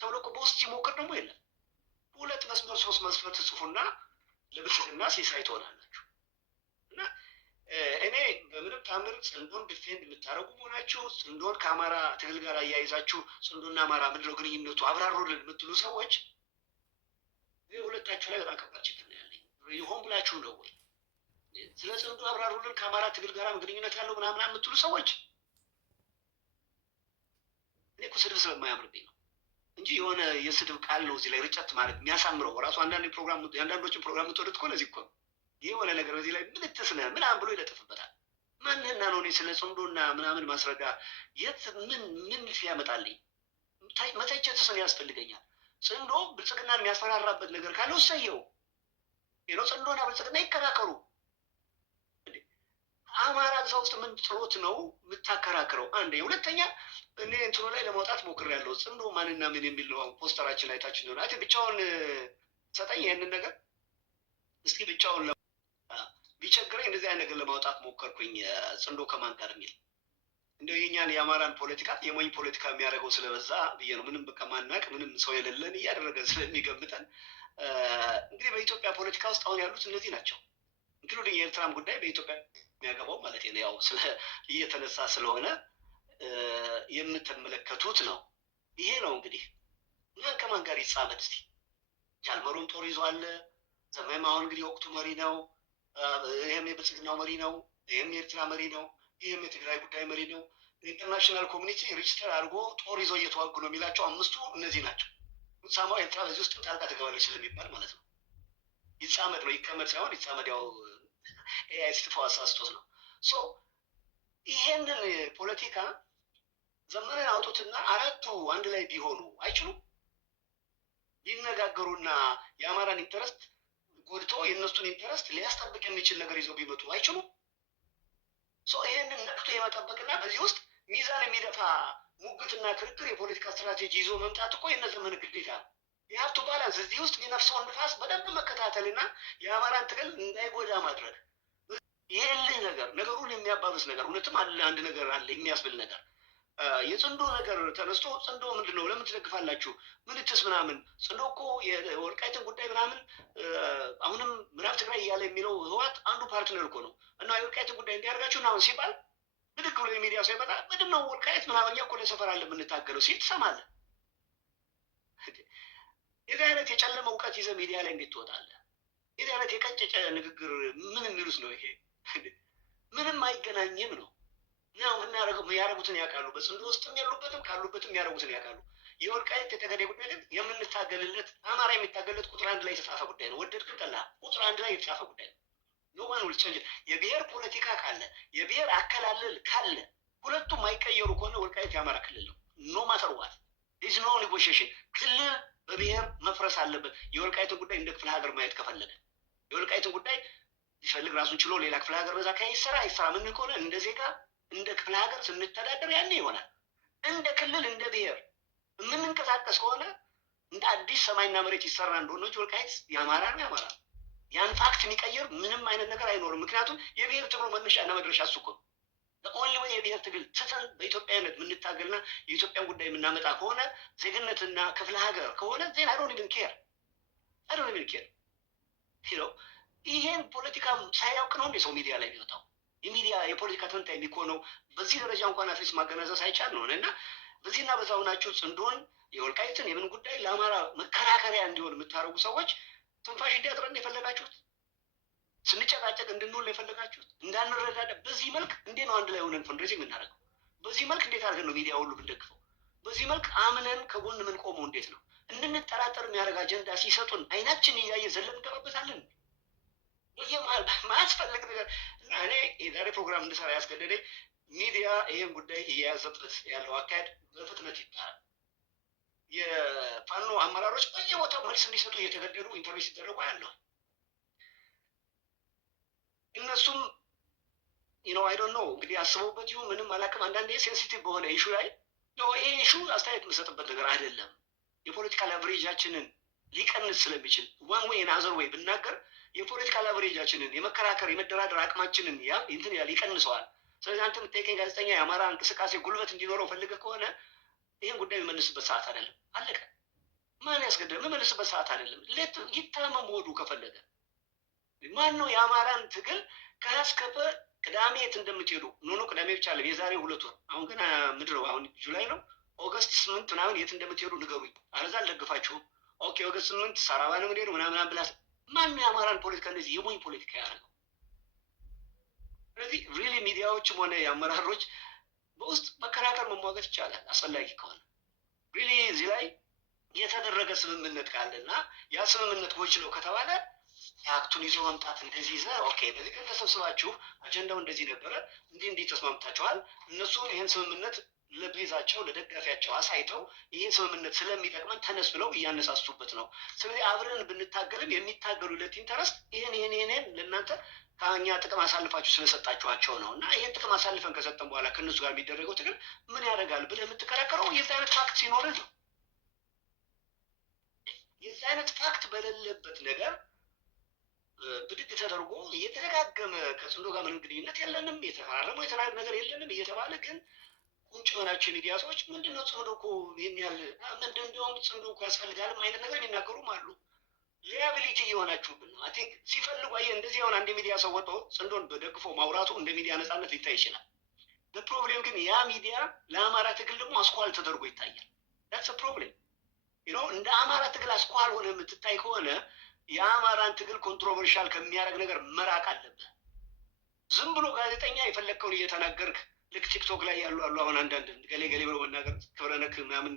ተብሎ በውስጥ ሲሞክር ደግሞ የለም 2 መስመር 3 መስመር ትጽፉና ለብልጽግና ሲሳይ ትሆናላችሁ። እና እኔ በምንም ታምር ጽንዶን ዲፌንድ የምታደርጉ መሆናችሁ ጽንዶን ከአማራ ትግል ጋር አያይዛችሁ ጽንዶና አማራ ምንድነው ግንኙነቱ አብራሩልን የምትሉ ሰዎች ሁለታችሁ ላይ በጣም ከባድ ችግር ነው ያለኝ። ይሆን ብላችሁ ነው ወይ ስለ ጽንዶ አብራሩልን ከአማራ ትግል ጋር ግንኙነት ያለው ምናምን የምትሉ ሰዎች እኔ እኮ ስድብ ስለማያምርብኝ ነው እንጂ የሆነ የስድብ ቃል ነው እዚህ ላይ ርጨት ማለት የሚያሳምረው ራሱ የአንዳንዶችን ፕሮግራም የምትወዱት እኮ ለዚህ እኮ ነው። ይህ የሆነ ነገር በዚህ ላይ ምልትስ ነህ ምናምን ብሎ ይለጥፍበታል። ማንህና ነው እኔ ስለ ጽንዶና ምናምን ማስረዳ የት ምን ያመጣልኝ? መተቸትስ ነው ያስፈልገኛል? ጽንዶ ብልጽግናን የሚያስፈራራበት ነገር ካለው እሰየው። ጽንዶና ብልጽግና ይከራከሩ። አማራ እዛ ውስጥ ምን ጥሎት ነው የምታከራክረው? አንዴ። ሁለተኛ እኔ እንትኑ ላይ ለማውጣት ሞክሬያለሁ። ጽንዶ ማንና ምን የሚል ነው ፖስተራችን አይታችን ሆነ ብቻውን ሰጠኝ ይህንን ነገር እስኪ ብቻውን ቢቸግረኝ እንደዚህ አይነት ነገር ለማውጣት ሞከርኩኝ። ጽንዶ ከማን ጋር የሚል እንደው የኛን የአማራን ፖለቲካ የሞኝ ፖለቲካ የሚያደርገው ስለበዛ ብዬ ነው። ምንም በቃ ማናቅ ምንም ሰው የሌለን እያደረገ ስለሚገምተን እንግዲህ በኢትዮጵያ ፖለቲካ ውስጥ አሁን ያሉት እነዚህ ናቸው። እንግዲህ የኤርትራም ጉዳይ በኢትዮጵያ የሚያገባው ማለት ነው ያው እየተነሳ ስለሆነ የምትመለከቱት ነው። ይሄ ነው እንግዲህ ማን ከማን ጋር ይጻመድ እስቲ? ጃልመሮም ጦር ይዞ አለ። ዘመንም አሁን እንግዲህ የወቅቱ መሪ ነው። ይህም የብልጽግናው መሪ ነው። ይህም የኤርትራ መሪ ነው። ይህም የትግራይ ጉዳይ መሪ ነው። ኢንተርናሽናል ኮሚኒቲ ሬጅስተር አድርጎ ጦር ይዞ እየተዋጉ ነው የሚላቸው አምስቱ እነዚህ ናቸው። ሳማው ኤርትራ በዚህ ውስጥ ጣልቃ ትገባለች ስለሚባል ማለት ነው። ይጻመድ ነው ይቀመጥ ሳይሆን ይጻመድ፣ ያው ስቲፋው አሳስቶት ነው። ይሄንን ፖለቲካ ዘመንን አውጡትና አራቱ አንድ ላይ ቢሆኑ አይችሉም። ሊነጋገሩና የአማራን ኢንተረስት ጎድቶ የእነሱን ኢንተረስት ሊያስጠብቅ የሚችል ነገር ይዘው ቢመጡ አይችሉም። ይህንን ነቅቶ የመጠበቅና በዚህ ውስጥ ሚዛን የሚደፋ ሙግትና ክርክር የፖለቲካ ስትራቴጂ ይዞ መምጣት እኮ የነ ዘመን ግዴታ ነው። የሀብቱ ባላንስ እዚህ ውስጥ የሚነፍሰውን ንፋስ በደንብ መከታተልና የአማራን ትግል እንዳይጎዳ ማድረግ። ይህ ነገር ነገሩን የሚያባብስ ነገር እውነትም አለ፣ አንድ ነገር አለ የሚያስብል ነገር። የጽንዶ ነገር ተነስቶ ጽንዶ ምንድን ነው ለምን ትደግፋላችሁ? ምንትስ ምናምን ጽንዶ እኮ የወልቃይትን ጉዳይ ምናምን አሁንም ምዕራብ ትግራይ እያለ የሚለው ህወሓት አንዱ ፓርትነር እኮ ነው እና የወልቃይትን ጉዳይ እንዲያደርጋችሁ ምናምን ሲባል ብድግ ብሎ የሚዲያ ሰው ይመጣል። ምንድን ነው ወልቃይት ምናምን እኛ እኮ ለሰፈር አለ የምንታገለው ሲል ትሰማለህ። የዚህ አይነት የጨለመ እውቀት ይዘህ ሚዲያ ላይ እንዴት ትወጣለህ? የዚህ አይነት የቀጨጨ ንግግር ምን የሚሉት ነው ይሄ? ምንም አይገናኝም ነው። ያደረጉትን ያውቃሉ። በጽንዶ ውስጥም ያሉበትም ካሉበትም ያደረጉትን ያውቃሉ። የወልቃይት የጠገዴ ጉዳይ ግን የምንታገልለት አማራ የሚታገልለት ቁጥር አንድ ላይ የተጻፈ ጉዳይ ነው። ወደድክም ጠላህ ቁጥር አንድ ላይ የተጻፈ ጉዳይ ነው። ኖማን ውል ቸንጅ የብሔር ፖለቲካ ካለ የብሔር አከላለል ካለ ሁለቱም አይቀየሩ ከሆነ ወልቃይት የአማራ ክልል ነው። ኖ ማተር ዋት ኢዝ ኖ ኔጎሽዬሽን። ክልል በብሔር መፍረስ አለበት። የወልቃይትን ጉዳይ እንደ ክፍለ ሀገር ማየት ከፈለገ የወልቃይትን ጉዳይ ሲፈልግ ራሱን ችሎ ሌላ ክፍለ ሀገር በዛ አካባቢ ይሰራ ምን ከሆነ እንደ ዜጋ እንደ ክፍለ ሀገር ስንተዳደር ያኔ ይሆናል። እንደ ክልል እንደ ብሔር የምንንቀሳቀስ ከሆነ እንደ አዲስ ሰማይና መሬት ይሰራ እንደሆነች ወልቃይት የአማራ ነው። የአማራ ያን ፋክት የሚቀይር ምንም አይነት ነገር አይኖርም። ምክንያቱም የብሔር ትግሉ መነሻና መድረሻ እሱ እኮ ነው። ኦንሊ ወይ የብሔር ትግል ትተን በኢትዮጵያዊነት የምንታገልና የኢትዮጵያን ጉዳይ የምናመጣ ከሆነ ዜግነትና ክፍለ ሀገር ከሆነ ዜን አይዶን ኢቭን ኬር ይሄን ፖለቲካ ሳያውቅ ነው እንደ ሰው ሚዲያ ላይ የሚወጣው። የሚዲያ የፖለቲካ ተንታኝ የሚኮነው በዚህ ደረጃ እንኳን አትሊስት ማገናዘብ ሳይቻል ነው። እና በዚህና በዛ ሆናችሁ ጽንዶን የወልቃይትን የምን ጉዳይ ለአማራ መከራከሪያ እንዲሆን የምታደርጉ ሰዎች ትንፋሽ እንዲያጥረን የፈለጋችሁት፣ ስንጨቃጨቅ እንድንውል የፈለጋችሁት፣ እንዳንረዳዳ በዚህ መልክ እንዴት ነው አንድ ላይ ሆነን ፈንድሬዚንግ የምናደርገው? በዚህ መልክ እንዴት አድርገን ነው ሚዲያ ሁሉ ብንደግፈው? በዚህ መልክ አምነን ከጎን ምን ቆመው እንዴት ነው እንድንጠራጠር የሚያደርግ አጀንዳ ሲሰጡን አይናችን እያየ ዘለን እንገባበታለን? ማያስፈልግ ነገር እና እኔ የዛሬ ፕሮግራም እንድሰራ ያስገደደኝ ሚዲያ ይህን ጉዳይ እየያዘበት ያለው አካሄድ በፍጥነት ይባላል። የፋኖ አመራሮች በየቦታው መልስ እንዲሰጡ እየተገደዱ ኢንተርቪው ሲደረጉ ያለው እነሱም አይዶን ነው እንግዲህ አስበውበት ይሁን ምንም አላውቅም። አንዳንዴ ሴንሲቲቭ በሆነ ኢሹ ላይ ይሄ ኢሹ አስተያየት የምሰጥበት ነገር አይደለም። የፖለቲካል አቨሬጃችንን ሊቀንስ ስለሚችል ዋን ዌይ ናዘር ዌይ ብናገር የፖለቲካል አቨሬጃችንን የመከራከር የመደራደር አቅማችንን ይቀንሰዋል። ስለዚህ አንተ የምትጠይቀኝ ጋዜጠኛ የአማራ እንቅስቃሴ ጉልበት እንዲኖረው ፈልገህ ከሆነ ይህን ጉዳይ የመልስበት ሰዓት አይደለም። አለቀ። ማን ያስገድል? የመልስበት ሰዓት አይደለም። ይታመም ሆዱ ከፈለገ ማን ነው የአማራን ትግል ከያስከፈ ቅዳሜ የት እንደምትሄዱ ኖኖ ቅዳሜ ብቻ አለ የዛሬ 2 ወር አሁን ገና ምድር ነው አሁን ጁላይ ነው ኦገስት 8 ምናምን የት እንደምትሄዱ ንገሩኝ። አለዛ አልደግፋችሁም። ኦኬ ኦገስት 8 ሰራባ ነው ምንሄዱ ምናምን ብላ ማን ነው የአማራን ፖለቲካ እንደዚህ የሞኝ ፖለቲካ ያደረገው? ስለዚህ ሪሊ ሚዲያዎችም ሆነ የአመራሮች በውስጥ መከራከር መሟገት ይቻላል አስፈላጊ ከሆነ ሪሊ እዚህ ላይ የተደረገ ስምምነት ካለና ያ ስምምነት ጎች ነው ከተባለ የአክቱን ይዞ መምጣት እንደዚህ ይዘህ ኦኬ በዚህ ቀን ተሰብስባችሁ አጀንዳው እንደዚህ ነበረ እንዲህ ተስማምታችኋል። እነሱ ይህን ስምምነት ለቤዛቸው ለደጋፊያቸው አሳይተው ይህን ስምምነት ስለሚጠቅመን ተነስ ብለው እያነሳሱበት ነው። ስለዚህ አብረን ብንታገልም የሚታገሉለት ኢንተረስት ይህን ለእናንተ ከኛ ጥቅም አሳልፋችሁ ስለሰጣችኋቸው ነው እና ይህን ጥቅም አሳልፈን ከሰጠን በኋላ ከእነሱ ጋር የሚደረገው ትግል ምን ያደርጋል ብለህ የምትከራከረው የዚህ አይነት ፋክት ሲኖርህ ነው። የዚህ አይነት ፋክት በሌለበት ነገር ብድግ ተደርጎ እየተደጋገመ ከጽንዶ ጋር ምንም ግንኙነት የለንም የተፈራረመው የተለያዩ ነገር የለንም እየተባለ ግን ቁንጭ የሆናቸው ሚዲያ ሰዎች ምንድነው ጽንዶ እኮ ይህን ያህል ምንድን እንዲሁም ጽንዶ እኮ ያስፈልጋልም አይነት ነገር የሚናገሩም አሉ። ሊያቢሊቲ እየሆናችሁብን ነው። አይ ቲንክ ሲፈልጉ አየህ እንደዚህ የሆነ አንድ ሚዲያ ሰው ወጥቶ ጽንዶን በደግፎ ማውራቱ እንደ ሚዲያ ነፃነት ሊታይ ይችላል። በፕሮብሌም ግን ያ ሚዲያ ለአማራ ትግል ደግሞ አስኳል ተደርጎ ይታያል። ዳትስ ፕሮብሌም። እንደ አማራ ትግል አስኳል ሆነ የምትታይ ከሆነ የአማራን ትግል ኮንትሮቨርሻል ከሚያደርግ ነገር መራቅ አለብህ። ዝም ብሎ ጋዜጠኛ የፈለግከውን እየተናገርክ ልክ ቲክቶክ ላይ ያሉ አሁን አንዳንድ ገሌ ገሌ ብሎ መናገር ክብረ ነክ ምናምን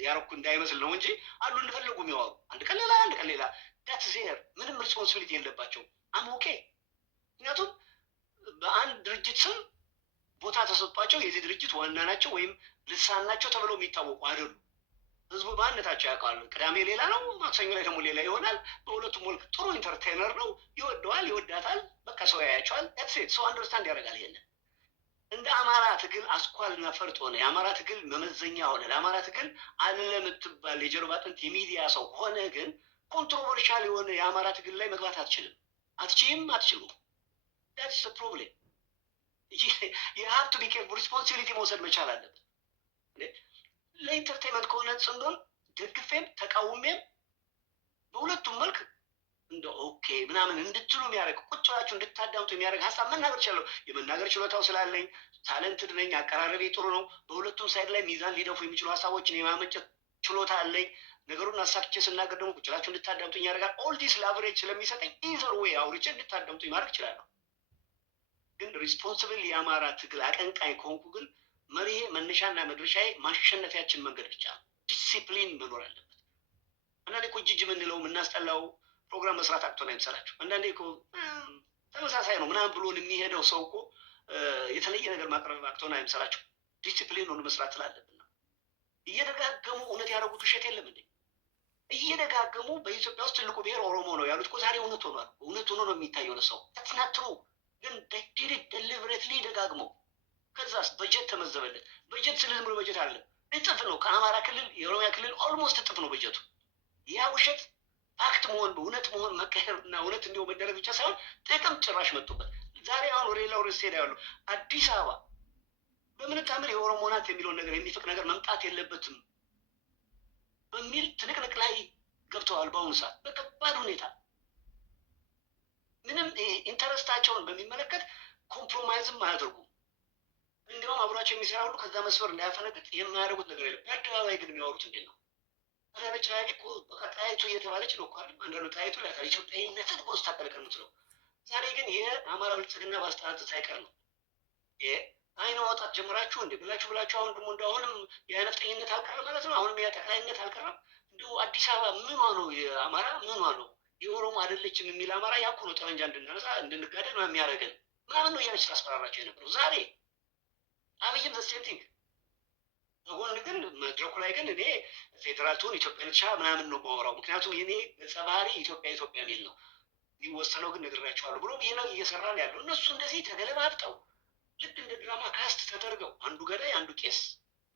ያረኩ እንዳይመስል ነው እንጂ አሉ እንደፈለጉ የሚዋሩ አንድ ቀን ሌላ አንድ ቀን ሌላ ዳት ዜር ምንም ሪስፖንሲቢሊቲ የለባቸው። ኦኬ ምክንያቱም በአንድ ድርጅት ስም ቦታ ተሰጥቷቸው የዚህ ድርጅት ዋና ናቸው ወይም ልሳን ናቸው ተብለው የሚታወቁ አይደሉ። ህዝቡ ማንነታቸው ያውቃሉ። ቅዳሜ ሌላ ነው፣ ማክሰኞ ላይ ደግሞ ሌላ ይሆናል። በሁለቱም ወልክ ጥሩ ኢንተርቴነር ነው፣ ይወደዋል፣ ይወዳታል። በቃ ሰው ያያቸዋል። ሴት ሰው አንደርስታንድ ያደርጋል። ይሄንን እንደ አማራ ትግል አስኳልና ፈርጥ ሆነ የአማራ ትግል መመዘኛ ሆነ ለአማራ ትግል አለ የምትባል የጀርባ አጥንት የሚዲያ ሰው ሆነ ግን ኮንትሮቨርሻል የሆነ የአማራ ትግል ላይ መግባት አትችልም። አትችሉም። ዳትስ ፕሮብሌም። የሀብቱ ቢኬር ሪስፖንሲቢሊቲ መውሰድ መቻል አለብን። ለኢንተርቴንመንት ከሆነ ጽንዶን ደግፌም ተቃውሜም በሁለቱም መልክ እንደ ኦኬ ምናምን እንድትሉ የሚያደርግ ቁጭ ብላችሁ እንድታዳምጡ የሚያደርግ ሀሳብ መናገር እችላለሁ። የመናገር ችሎታው ስላለኝ ታለንትድ ነኝ። አቀራረቤ ጥሩ ነው። በሁለቱም ሳይድ ላይ ሚዛን ሊደፉ የሚችሉ ሀሳቦችን የማመንጨት ችሎታ አለኝ። ነገሩን አሳክቼ ስናገር ደግሞ ቁጭ ብላችሁ እንድታዳምጡኝ ያደርጋል። ኦል ዲስ ላቨሬጅ ስለሚሰጠኝ ኢዘር ዌይ አውርቼ እንድታዳምጡኝ ማድረግ እችላለሁ። ግን ሪስፖንስብል የአማራ ትግል አቀንቃኝ ከሆንኩ ግን መሪሄ መነሻና መድረሻዬ ማሸነፊያችን መንገድ ብቻ ዲሲፕሊን መኖር አለበት። አንዳንዴ እኮ ጅጅ የምንለው የምናስጠላው ፕሮግራም መስራት አቅቶን አይምሰላችሁ። አንዳንዴ እኮ ተመሳሳይ ነው ምናምን ብሎን የሚሄደው ሰው እኮ የተለየ ነገር ማቅረብ አቅቶን አይምሰላችሁ። ዲሲፕሊን ሆኖ መስራት ስላለብን ነው። እየደጋገሙ እውነት ያደረጉት ውሸት የለም እንዴ? እየደጋገሙ በኢትዮጵያ ውስጥ ትልቁ ብሔር ኦሮሞ ነው ያሉት እኮ ዛሬ እውነት ሆኗል። እውነት ሆኖ ነው የሚታየው ለሰው ተፍናትሩ። ግን ደሊብሬትሊ ደጋግመው ከዛስ በጀት ተመዘበለት። በጀት ስለ ዝም ብሎ በጀት አለ እጥፍ ነው። ከአማራ ክልል የኦሮሚያ ክልል ኦልሞስት እጥፍ ነው በጀቱ። ያ ውሸት ፋክት መሆን እውነት መሆን መቀየር እና እውነት እንዲሁ መደረግ ብቻ ሳይሆን ጥቅም ጭራሽ መጡበት። ዛሬ አሁን ወደ ሌላው ርዕስ ሄዳ ያሉ አዲስ አበባ በምን ታምር የኦሮሞ ናት የሚለውን ነገር የሚፍቅ ነገር መምጣት የለበትም በሚል ትንቅንቅ ላይ ገብተዋል። በአሁኑ ሰዓት በከባድ ሁኔታ ምንም ኢንተረስታቸውን በሚመለከት ኮምፕሮማይዝም አያደርጉም። እንዲያውም አብሯቸው የሚሰራሉ ከዛ መስፈር እንዳያፈነግጥ የማያደርጉት ነገር የለም። በአደባባይ ግን የሚያወሩት እንዴት ነው? አዳነች አቤቤ እኮ በቃ ጣይቱ እየተባለች ነው እኮ አይደል? አንዳንዱ ጣይቱ ላይ ኢትዮጵያዊነትን እኮ ስታጠልቅ የምትለው ዛሬ ግን የአማራ ብልጽግና ባስጠራት ሳይቀር ነው አይነ ማውጣት ጀምራችሁ እንዴ ብላችሁ አሁን ደግሞ አሁንም የነፍጠኝነት አልቀረም ማለት ነው። አሁንም የጠቅላይነት አልቀረም። እንዲሁ አዲስ አበባ ምኗ ነው የአማራ ምኗ ነው የኦሮሞ አይደለችም የሚል አማራ ያኩ ነው ጠመንጃ እንድናነሳ እንድንጋደል ነው የሚያደርገን ምናምን ነው እያለች ታስፈራራቸው የነበረው። ዛሬ አብይም ዘሴንቲንግ አሁን ግን መድረኩ ላይ ግን እኔ ፌዴራል ትሆን ኢትዮጵያ ብቻ ምናምን ነው ማወራው። ምክንያቱም የኔ ገጸ ባህሪ ኢትዮጵያ የሚል ነው የሚወሰነው። ግን ነግራቸዋለሁ ብሎ ይሄ ነው እየሰራ ነው ያለው። እነሱ እንደዚህ ተገለባብጠው ልክ እንደ ድራማ ካስት ተደርገው አንዱ ገዳይ፣ አንዱ ቄስ፣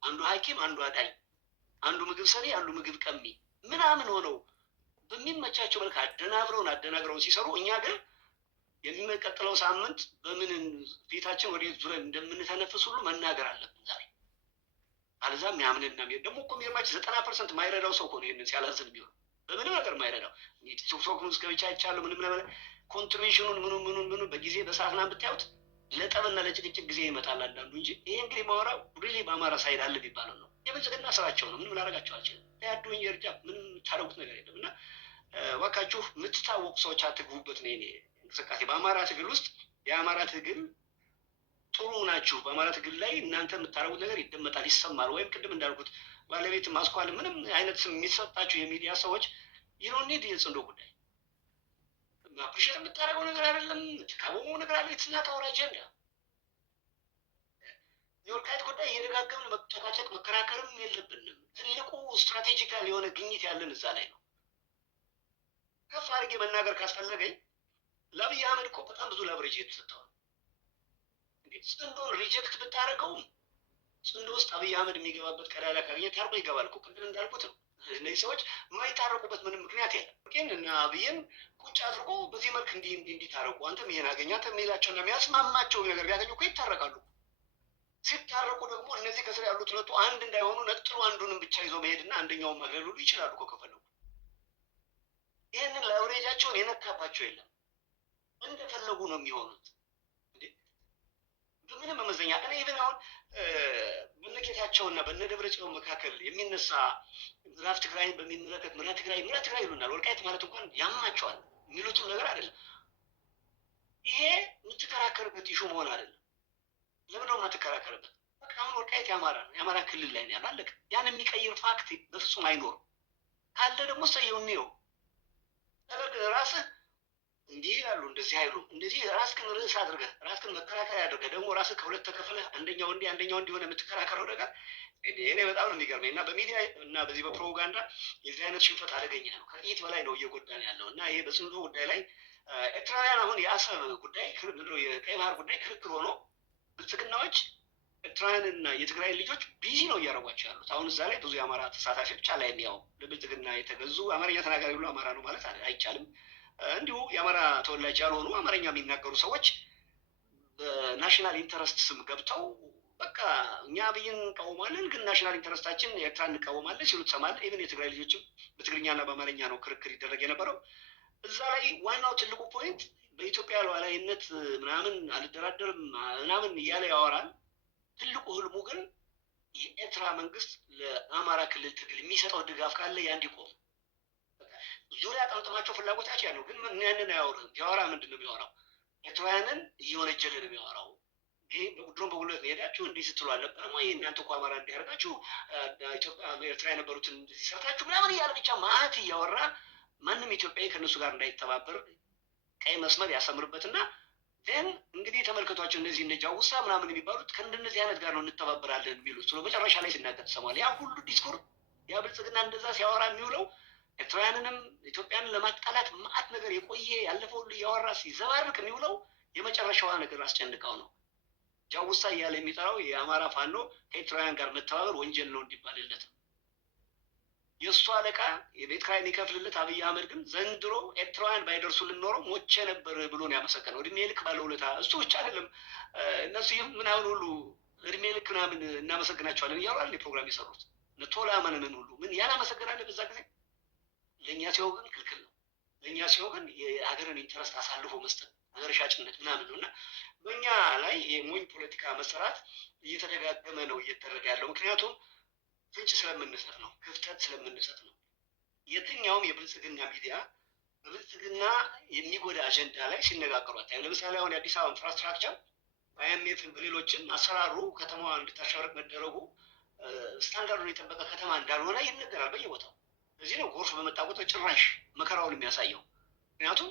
አንዱ ሐኪም፣ አንዱ አዳኝ፣ አንዱ ምግብ ሰሪ፣ አንዱ ምግብ ቀሚ ምናምን ሆነው በሚመቻቸው መልክ አደናግረውን ሲሰሩ እኛ ግን የሚቀጥለው ሳምንት በምን ፊታችን ወደ ዙረን እንደምንተነፍስ ሁሉ መናገር አለብን ዛሬ። አለዛም ያምንና ደግሞ እኮ የሚገርማችሁ 90% ማይረዳው ሰው እኮ ነው ይሄንን ሲያላዝን ቢሆን በምንም ነገር ማይረዳው። ቲክቶክ ውስጥ ገብቻ አይቻለሁ። ምንም ኮንትሪቢዩሽኑን ምኑን በጊዜ በሰዓት ምናምን ብታዩት ለጠብና ለጭቅጭቅ ጊዜ ይመጣል አንዳንዱ እንጂ ይሄ እንግዲህ ማወራው ሪሊ በአማራ ሳይድ አለ የሚባለው ነው። የብልጽግና ስራቸው ነው። ምንም ላደርጋቸው አልችልም። ያዱኝ የርጃ ምንም የምታደርጉት ነገር የለም። እና እባካችሁ የምትታወቁ ሰዎች አትግቡበት ነው የእኔ እንቅስቃሴ። በአማራ ትግል ውስጥ የአማራ ትግል ጥሩ ናችሁ። በአማራ ትግል ላይ እናንተ የምታደርጉት ነገር ይደመጣል፣ ይሰማል። ወይም ቅድም እንዳልኩት ባለቤት ማስኳል ምንም አይነት ስም የሚሰጣችሁ የሚዲያ ሰዎች ይሮኒድ የጽንዶ ጉዳይ ማፕሪሼት የምታደርገው ነገር አይደለም። የምትቃወመው ነገር አለ። የትናት አወራ አጀንዳ የወልቃይት ጉዳይ እየደጋገምን መጨቃጨቅ መከራከርም የለብንም። ትልቁ ስትራቴጂካል የሆነ ግኝት ያለን እዛ ላይ ነው። ከፍ አድርጌ መናገር ካስፈለገኝ ለአብይ አህመድ እኮ በጣም ብዙ ላብሬጅ የተሰጠዋል። ጽንዶን ሪጀክት ብታደርገውም ጽንዶ ውስጥ አብይ አህመድ የሚገባበት ቀዳዳ ካገኘ ታርቆ ይገባል እኮ። ቅድም እንዳልኩት ነው። እነዚህ ሰዎች የማይታረቁበት ምንም ምክንያት የለም። ግን እና አብይን ቁጭ አድርጎ በዚህ መልክ እንዲታረቁ አንተም ይሄን አገኘ አንተም የሚላቸውና የሚያስማማቸው ነገር ቢያገኙ እኮ ይታረቃሉ። ሲታረቁ ደግሞ እነዚህ ከስር ያሉት ሁለቱ አንድ እንዳይሆኑ ነጥሎ አንዱንም ብቻ ይዞ መሄድና አንደኛውን ማግለል ሁሉ ይችላሉ እኮ ከፈለጉ። ይህንን ላብሬጃቸውን የነካባቸው የለም። እንደፈለጉ ነው የሚሆኑት። በምንም መመዘኛ እኔ ኢቭን አሁን በነጌታቸውና በነደብረጽዮን መካከል የሚነሳ ምዕራብ ትግራይን በሚመለከት ምዕራብ ትግራይ ይሉናል። ወልቃይት ማለት እንኳን ያማቸዋል የሚሉትም ነገር አይደለም። ይሄ የምትከራከርበት ኢሹ መሆን አይደለም። ለምን ነው የማትከራከርበት? በቃ አሁን ወልቃይት የአማራ ነው፣ የአማራ ክልል ላይ ነው ያለው፣ አለቀ። ያን የሚቀይር ፋክት በፍጹም አይኖርም። ካለ ደግሞ ሰየው ነው ነገር ራስህ እንዲህ ይላሉ እንደዚህ አይሉ እንደዚህ ራስህን ርዕስ አድርገህ ራስህን መከራከሪያ አድርገህ ደግሞ ራስህ ከሁለት ተከፍለህ አንደኛው እንዲሆነ የምትከራከረው ነገር እኔ በጣም ነው የሚገርመኝ። እና በሚዲያ እና በዚህ በፕሮፓጋንዳ የዚህ አይነት ሽንፈት አደገኛ ነው። ከጥይት በላይ ነው እየጎዳን ያለው። እና ይሄ በጽንዶ ጉዳይ ላይ ኤርትራውያን አሁን የአሰብ ጉዳይ የቀይ ባህር ጉዳይ ክርክር ሆኖ ብልጽግናዎች ኤርትራውያንና የትግራይ ልጆች ቢዚ ነው እያደረጓቸው ያሉት። አሁን እዛ ላይ ብዙ የአማራ ተሳታፊዎች አላይም። ያው ለብልጽግና የተገዙ አማርኛ ተናጋሪ ብሎ አማራ ነው ማለት አይቻልም። እንዲሁ የአማራ ተወላጅ ያልሆኑ አማርኛ የሚናገሩ ሰዎች በናሽናል ኢንተረስት ስም ገብተው በቃ እኛ አብይን እንቃወማለን፣ ግን ናሽናል ኢንተረስታችን ኤርትራ እንቃወማለን ሲሉ ትሰማለህ። ኢቭን የትግራይ ልጆችም በትግርኛና በአማርኛ ነው ክርክር ይደረግ የነበረው። እዛ ላይ ዋናው ትልቁ ፖይንት በኢትዮጵያ ሉዓላዊነት ምናምን አልደራደርም ምናምን እያለ ያወራል። ትልቁ ህልሙ ግን የኤርትራ መንግስት ለአማራ ክልል ትግል የሚሰጠው ድጋፍ ካለ ያ እንዲቆም ዙሪያ ጠምጥማቸው ፍላጎታቸው ያለው ግን ያንን አያወራም። ቢያወራ ምንድን ነው የሚያወራው? ኤርትራውያንን እየወነጀለ ነው የሚያወራው። ይሄ በጉድሮን በጉልበት ሄዳችሁ እንዲህ ስትሉ አልነበረም ወይ? እናንተ እኮ አማራ እንዲያደርጋችሁ ኢትዮጵያ ኤርትራ የነበሩትን ሲሰርታችሁ ምናምን እያለ ብቻ ማዕት እያወራ ማንም ኢትዮጵያዊ ከእነሱ ጋር እንዳይተባበር ቀይ መስመር ያሰምርበትና ግን እንግዲህ ተመልከቷቸው እነዚህ እነ ጃውሳ ምናምን የሚባሉት ከእንደነዚህ አይነት ጋር ነው እንተባበራለን የሚሉት ስለ መጨረሻ ላይ ሲናገር ትሰማለህ። ያ ሁሉ ዲስኮር ያ ብልጽግና እንደዛ ሲያወራ የሚውለው ኤርትራውያንንም ኢትዮጵያንን ለማጣላት ማዕት ነገር የቆየ ያለፈው ሁሉ እያወራ ሲዘባርቅ የሚውለው የመጨረሻዋ ነገር አስጨንቀው ነው። ጃውሳ እያለ የሚጠራው የአማራ ፋኖ ከኤርትራውያን ጋር መተባበር ወንጀል ነው እንዲባልለት ነው። የእሱ አለቃ የቤት ኪራይ የሚከፍልለት አብይ አህመድ ግን ዘንድሮ ኤርትራውያን ባይደርሱልን ኖሮ ሞቼ ነበር ብሎ ነው ያመሰገነው። እድሜ ልክ ባለውለታ እሱ ብቻ አይደለም እነሱ ምናምን ሁሉ እድሜ ልክ ምናምን እናመሰግናቸዋለን እያወራል ፕሮግራም የሰሩት ቶላ ማንንን ሁሉ ምን ያላመሰገናለ በዛ ጊዜ። ለእኛ ሲሆን ግን ክልክል ነው። ለእኛ ሲሆን ግን የሀገርን ኢንተረስት አሳልፎ መስጠት ሀገር ሻጭነት ምናምን ነው። እና በእኛ ላይ የሞኝ ፖለቲካ መሰራት እየተደጋገመ ነው እየተደረገ ያለው። ምክንያቱም ፍንጭ ስለምንሰጥ ነው፣ ክፍተት ስለምንሰጥ ነው። የትኛውም የብልጽግና ሚዲያ በብልጽግና የሚጎዳ አጀንዳ ላይ ሲነጋገሩ አታይም። ለምሳሌ አሁን የአዲስ አበባ ኢንፍራስትራክቸር በአይኤምኤፍ በሌሎችን አሰራሩ ከተማዋ እንድታሸበረቅ መደረጉ ስታንዳርዱን የጠበቀ ከተማ እንዳልሆነ ይነገራል በየቦታው። እዚህ ነው ጎርፍ በመጣ ቁጥር ጭራሽ መከራውን የሚያሳየው። ምክንያቱም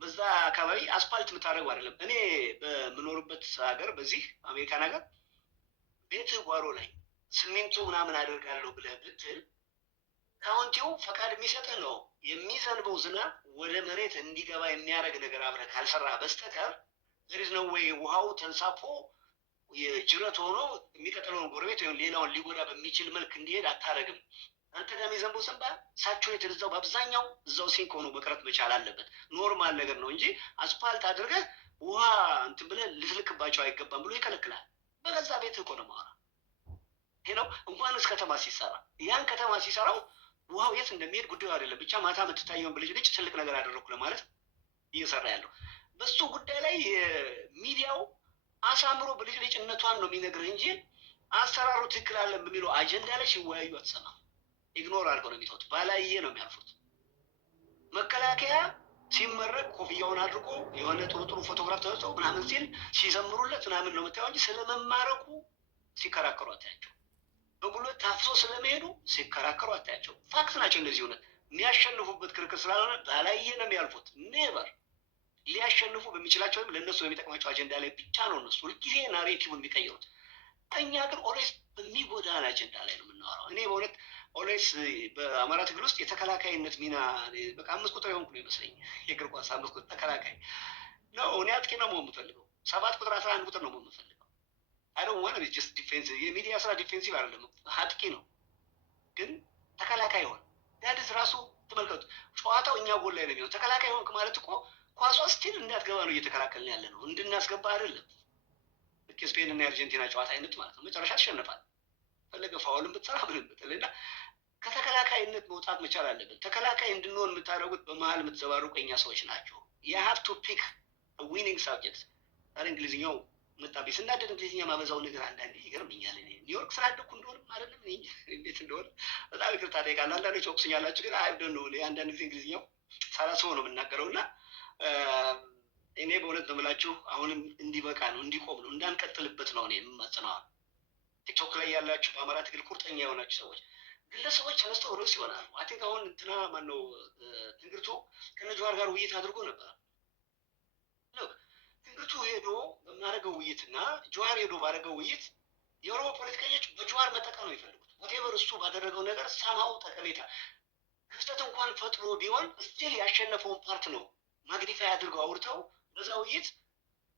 በዛ አካባቢ አስፓልት የምታደርገው አይደለም። እኔ በምኖርበት ሀገር በዚህ አሜሪካን ሀገር ቤት ጓሮ ላይ ሲሚንቶ ምናምን አደርጋለሁ ብለህ ብትል ካውንቲው ፈቃድ የሚሰጥህ ነው። የሚዘንበው ዝናብ ወደ መሬት እንዲገባ የሚያደርግ ነገር አብረህ ካልሰራ በስተቀር ዘሪዝ ነው ወይ ውሃው ተንሳፎ የጅረት ሆኖ የሚቀጥለውን ጎረቤት ወይም ሌላውን ሊጎዳ በሚችል መልክ እንዲሄድ አታደርግም። አንተ ጋር የሚዘንበው ዝንባ ሳቹሬት እዛው በአብዛኛው እዛው ሲንክ ሆኖ መቅረት መቻል አለበት። ኖርማል ነገር ነው እንጂ አስፓልት አድርገህ ውሃ እንትን ብለህ ልትልክባቸው አይገባም ብሎ ይከለክላል። በገዛ ቤት እኮ ነው የማወራው። ይሄ ነው እንኳንስ ከተማ ሲሰራ ያን ከተማ ሲሰራው ውሃው የት እንደሚሄድ ጉዳዩ አይደለም። ብቻ ማታ የምትታየውን ብልጭልጭ ትልቅ ነገር አደረኩ ለማለት እየሰራ ያለው በሱ ጉዳይ ላይ ሚዲያው አሳምሮ ብልጭልጭነቷን ነው የሚነግርህ እንጂ አሰራሩ ትክክል አለ በሚለው አጀንዳ ላይ ሲወያዩ አትሰማም። ኢግኖር አድርገው ነው የሚተውት። ባላየ ነው የሚያልፉት። መከላከያ ሲመረቅ ኮፍያውን አድርጎ የሆነ ጥሩ ጥሩ ፎቶግራፍ ተነስተው ምናምን ሲል ሲዘምሩለት ምናምን ነው የምታየው እንጂ ስለመማረኩ ሲከራከሩ አታያቸው። በጉልበት ታፍሶ ስለመሄዱ ሲከራከሩ አታያቸው። ፋክት ናቸው እነዚህ። እውነት የሚያሸንፉበት ክርክር ስላልሆነ ባላየ ነው የሚያልፉት። ኔቨር ሊያሸንፉ በሚችላቸው ወይም ለእነሱ በሚጠቅማቸው አጀንዳ ላይ ብቻ ነው እነሱ ሁልጊዜ ናሬቲቭን የሚቀይሩት። እኛ ግን ኦልዌይስ በሚጎዳን አጀንዳ ላይ ነው የምናወራው። እኔ በእውነት ኦልዌይስ በአማራ ትግል ውስጥ የተከላካይነት ሚና በቃ 5 ቁጥር የሆንኩ ነው ይመስለኝ። የእግር ኳስ 5 ቁጥር ተከላካይ ነው። እኔ አጥቂ ነው መሆን የምፈልገው። 7 ቁጥር 11 ቁጥር ነው መሆን የምፈልገው። አይ ዶንት ዋንት ቱ ጀስት ዲፌንሲቭ። የሚዲያ ስራ ዲፌንሲቭ አይደለም፣ አጥቂ ነው። ግን ተከላካይ ሆን ያድስ ራሱ ተመልከቱ። ጨዋታው እኛ ጎል ላይ ነው የሚሆነው። ተከላካይ ሆንክ ማለት እኮ ኳሷ ስቲል እንዳትገባ ነው እየተከላከልን ያለ ነው፣ እንድናስገባ አይደለም። ልክ ስፔን እና የአርጀንቲና ጨዋታ አይነት ማለት ነው። መጨረሻ ትሸነፋል። ፈለገ ፋውልን ብትሰራ ምንም ብትል እና ከተከላካይነት መውጣት መቻል አለብን። ተከላካይ እንድንሆን የምታደርጉት በመሀል የምትዘባርቁ የኛ ሰዎች ናቸው። you have to pick a winning subject። ዛሬ እንግሊዝኛው መጣብኝ። ስናደድ እንግሊዝኛ ማበዛው ነገር አንዳንዴ ይገርምኛል። እኔ ኒውዮርክ ስላደኩ እንደሆነ ማለት ነው እንዴት እንደሆነ በጣም ይቅርታ ጠይቃለሁ። አንዳንዶች ወቅሱኛላችሁ፣ ግን አይ ነው አንዳንድ ጊዜ እንግሊዝኛው ሳላስበው ነው የምናገረው እና እኔ በእውነት ነው የምላችሁ አሁንም እንዲበቃ ነው እንዲቆም ነው እንዳንቀጥልበት ነው እኔ የምማጽነው። ቲክቶክ ላይ ያላችሁ በአማራ ትግል ቁርጠኛ የሆናችሁ ሰዎች ግለሰቦች ተነስተው ርዕስ ይሆናሉ። አይ ቲንክ አሁን እንትና ማነው ትንግርቱ ከነጅዋር ጋር ውይይት አድርጎ ነበር። ትንግርቱ ሄዶ በምናደርገው ውይይትና ጀዋር ሄዶ ባደረገው ውይይት የኦሮሞ ፖለቲከኞች በጀዋር መጠቀም ነው የሚፈልጉት። ወቴቨር እሱ ባደረገው ነገር ሰማው ጠቀሜታ ክፍተት እንኳን ፈጥሮ ቢሆን ስቲል ያሸነፈውን ፓርት ነው ማግኒፋይ አድርገው አውርተው በዛ ውይይት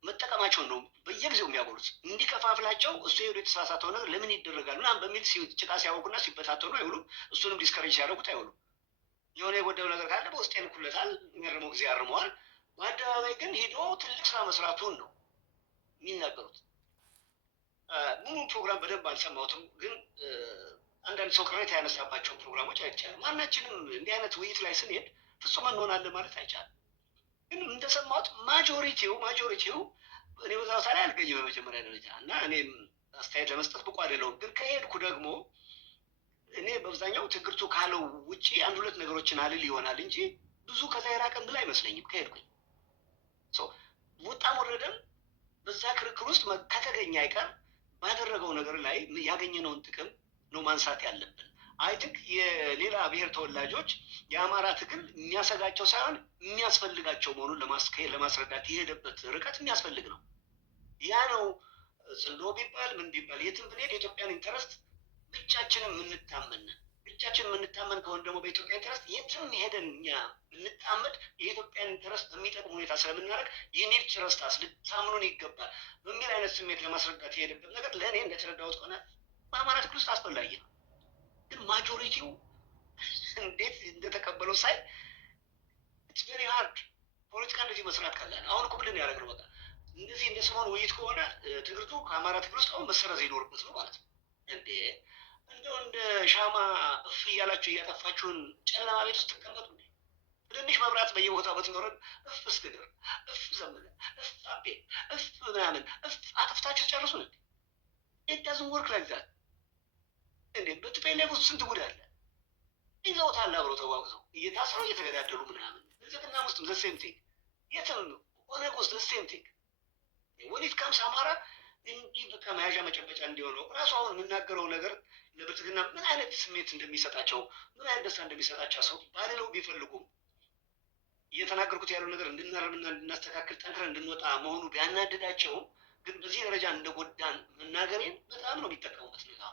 መጠቀማቸውን ነው በየጊዜው የሚያጎሉት። እንዲከፋፍላቸው እሱ ሄዶ የተሳሳተው ነገር ለምን ይደረጋል ምናምን በሚል ጭቃ ሲያወቁና ሲበታተኑ አይውሉም። እሱንም ዲስከሬጅ ሲያደርጉት አይውሉም። የሆነ የጎደለው ነገር ካለ በውስጥ ያልኩለታል፣ የሚያርመው ጊዜ ያርመዋል። በአደባባይ ግን ሄዶ ትልቅ ስራ መስራቱን ነው የሚናገሩት። ሙሉ ፕሮግራም በደንብ አልሰማሁትም፣ ግን አንዳንድ ሰው ቅሬታ ያነሳባቸው ፕሮግራሞች አይቻልም። ማናችንም እንዲህ አይነት ውይይት ላይ ስንሄድ ፍጹም እንሆናለን ማለት አይቻልም። ግን እንደሰማሁት ማጆሪቲው እኔ በዛ ቦታ ላይ አልገኝም በመጀመሪያ ደረጃ እና እኔም አስተያየት ለመስጠት ብቁ አይደለሁም። ግን ከሄድኩ ደግሞ እኔ በአብዛኛው ትግርቱ ካለው ውጪ አንድ ሁለት ነገሮችን አልል ይሆናል እንጂ ብዙ ከዛ የራቀን ብል አይመስለኝም። ከሄድኩኝ ወጣም ወረደም በዛ ክርክር ውስጥ ከተገኘ አይቀር ባደረገው ነገር ላይ ያገኘነውን ጥቅም ነው ማንሳት ያለብን። አይ ቲንክ የሌላ ብሔር ተወላጆች የአማራ ትግል የሚያሰጋቸው ሳይሆን የሚያስፈልጋቸው መሆኑን ለማስረዳት የሄደበት ርቀት የሚያስፈልግ ነው። ያ ነው ጽንዶ ቢባል ምን ቢባል የትም ብንሄድ የኢትዮጵያን ኢንተረስት ብቻችንን የምንታመን ከሆነ ደግሞ በኢትዮጵያ ኢንተረስት የትም ሄደን እኛ ብንጣመድ የኢትዮጵያን ኢንተረስት በሚጠቅም ሁኔታ ስለምናደርግ ይህኒድ ጭረስታስ ልታምኑን ይገባል በሚል አይነት ስሜት ለማስረዳት የሄደበት ነገር ለእኔ እንደተረዳሁት ከሆነ በአማራ ትግል ውስጥ አስፈላጊ ነው። ግን ማጆሪቲው እንዴት እንደተቀበለው ሳይ ኢትስ ቬሪ ሃርድ። ፖለቲካ እንደዚህ መስራት ቀላል። አሁን እኮ ብለን ያደረግነው በቃ እንደዚህ እንደ ሰሞኑ ውይይት ከሆነ ትግርቱ ከአማራ ትግል ውስጥ አሁን መሰረዝ ይኖርበት ነው ማለት ነው። እንደው እንደ ሻማ እፍ እያላችሁ እያጠፋችሁን ጨለማ ቤት ውስጥ ትቀመጡ እንዴ? ትንሽ መብራት በየቦታው በትኖረን እፍ እስክድር፣ እፍ ዘመነ፣ እፍ አቤ፣ እፍ ምናምን እፍ አጥፍታችሁ ጨርሱ እንዴ? ኢት ዳዝንት ወርክ ላይክ ዛት እንዴ። በትፔሌፍ ውስጥ ስንት ጉድ አለ። ይዘውታል አብረው ተዋግዘው እየታስረው እየተገዳደሉ ምናምን። ብልጽግና ውስጥም ዘሴም ቲንግ፣ የትም ኦነግ ውስጥ ዘሴም ቲንግ። ወሊት ካምስ አማራ እንዲህ በቃ መያዣ መጨበጫ እንዲሆነው ራሱ አሁን የምናገረው ነገር ለብልጽግና ምን አይነት ስሜት እንደሚሰጣቸው ምን አይነት ደስታ እንደሚሰጣቸው ሰው ባልለው ቢፈልጉም እየተናገርኩት ያለው ነገር እንድናረምና እንድናስተካክል ጠንክረን እንድንወጣ መሆኑ ቢያናድዳቸውም ግን በዚህ ደረጃ እንደጎዳን መናገሬን በጣም ነው የሚጠቀሙበት ነው።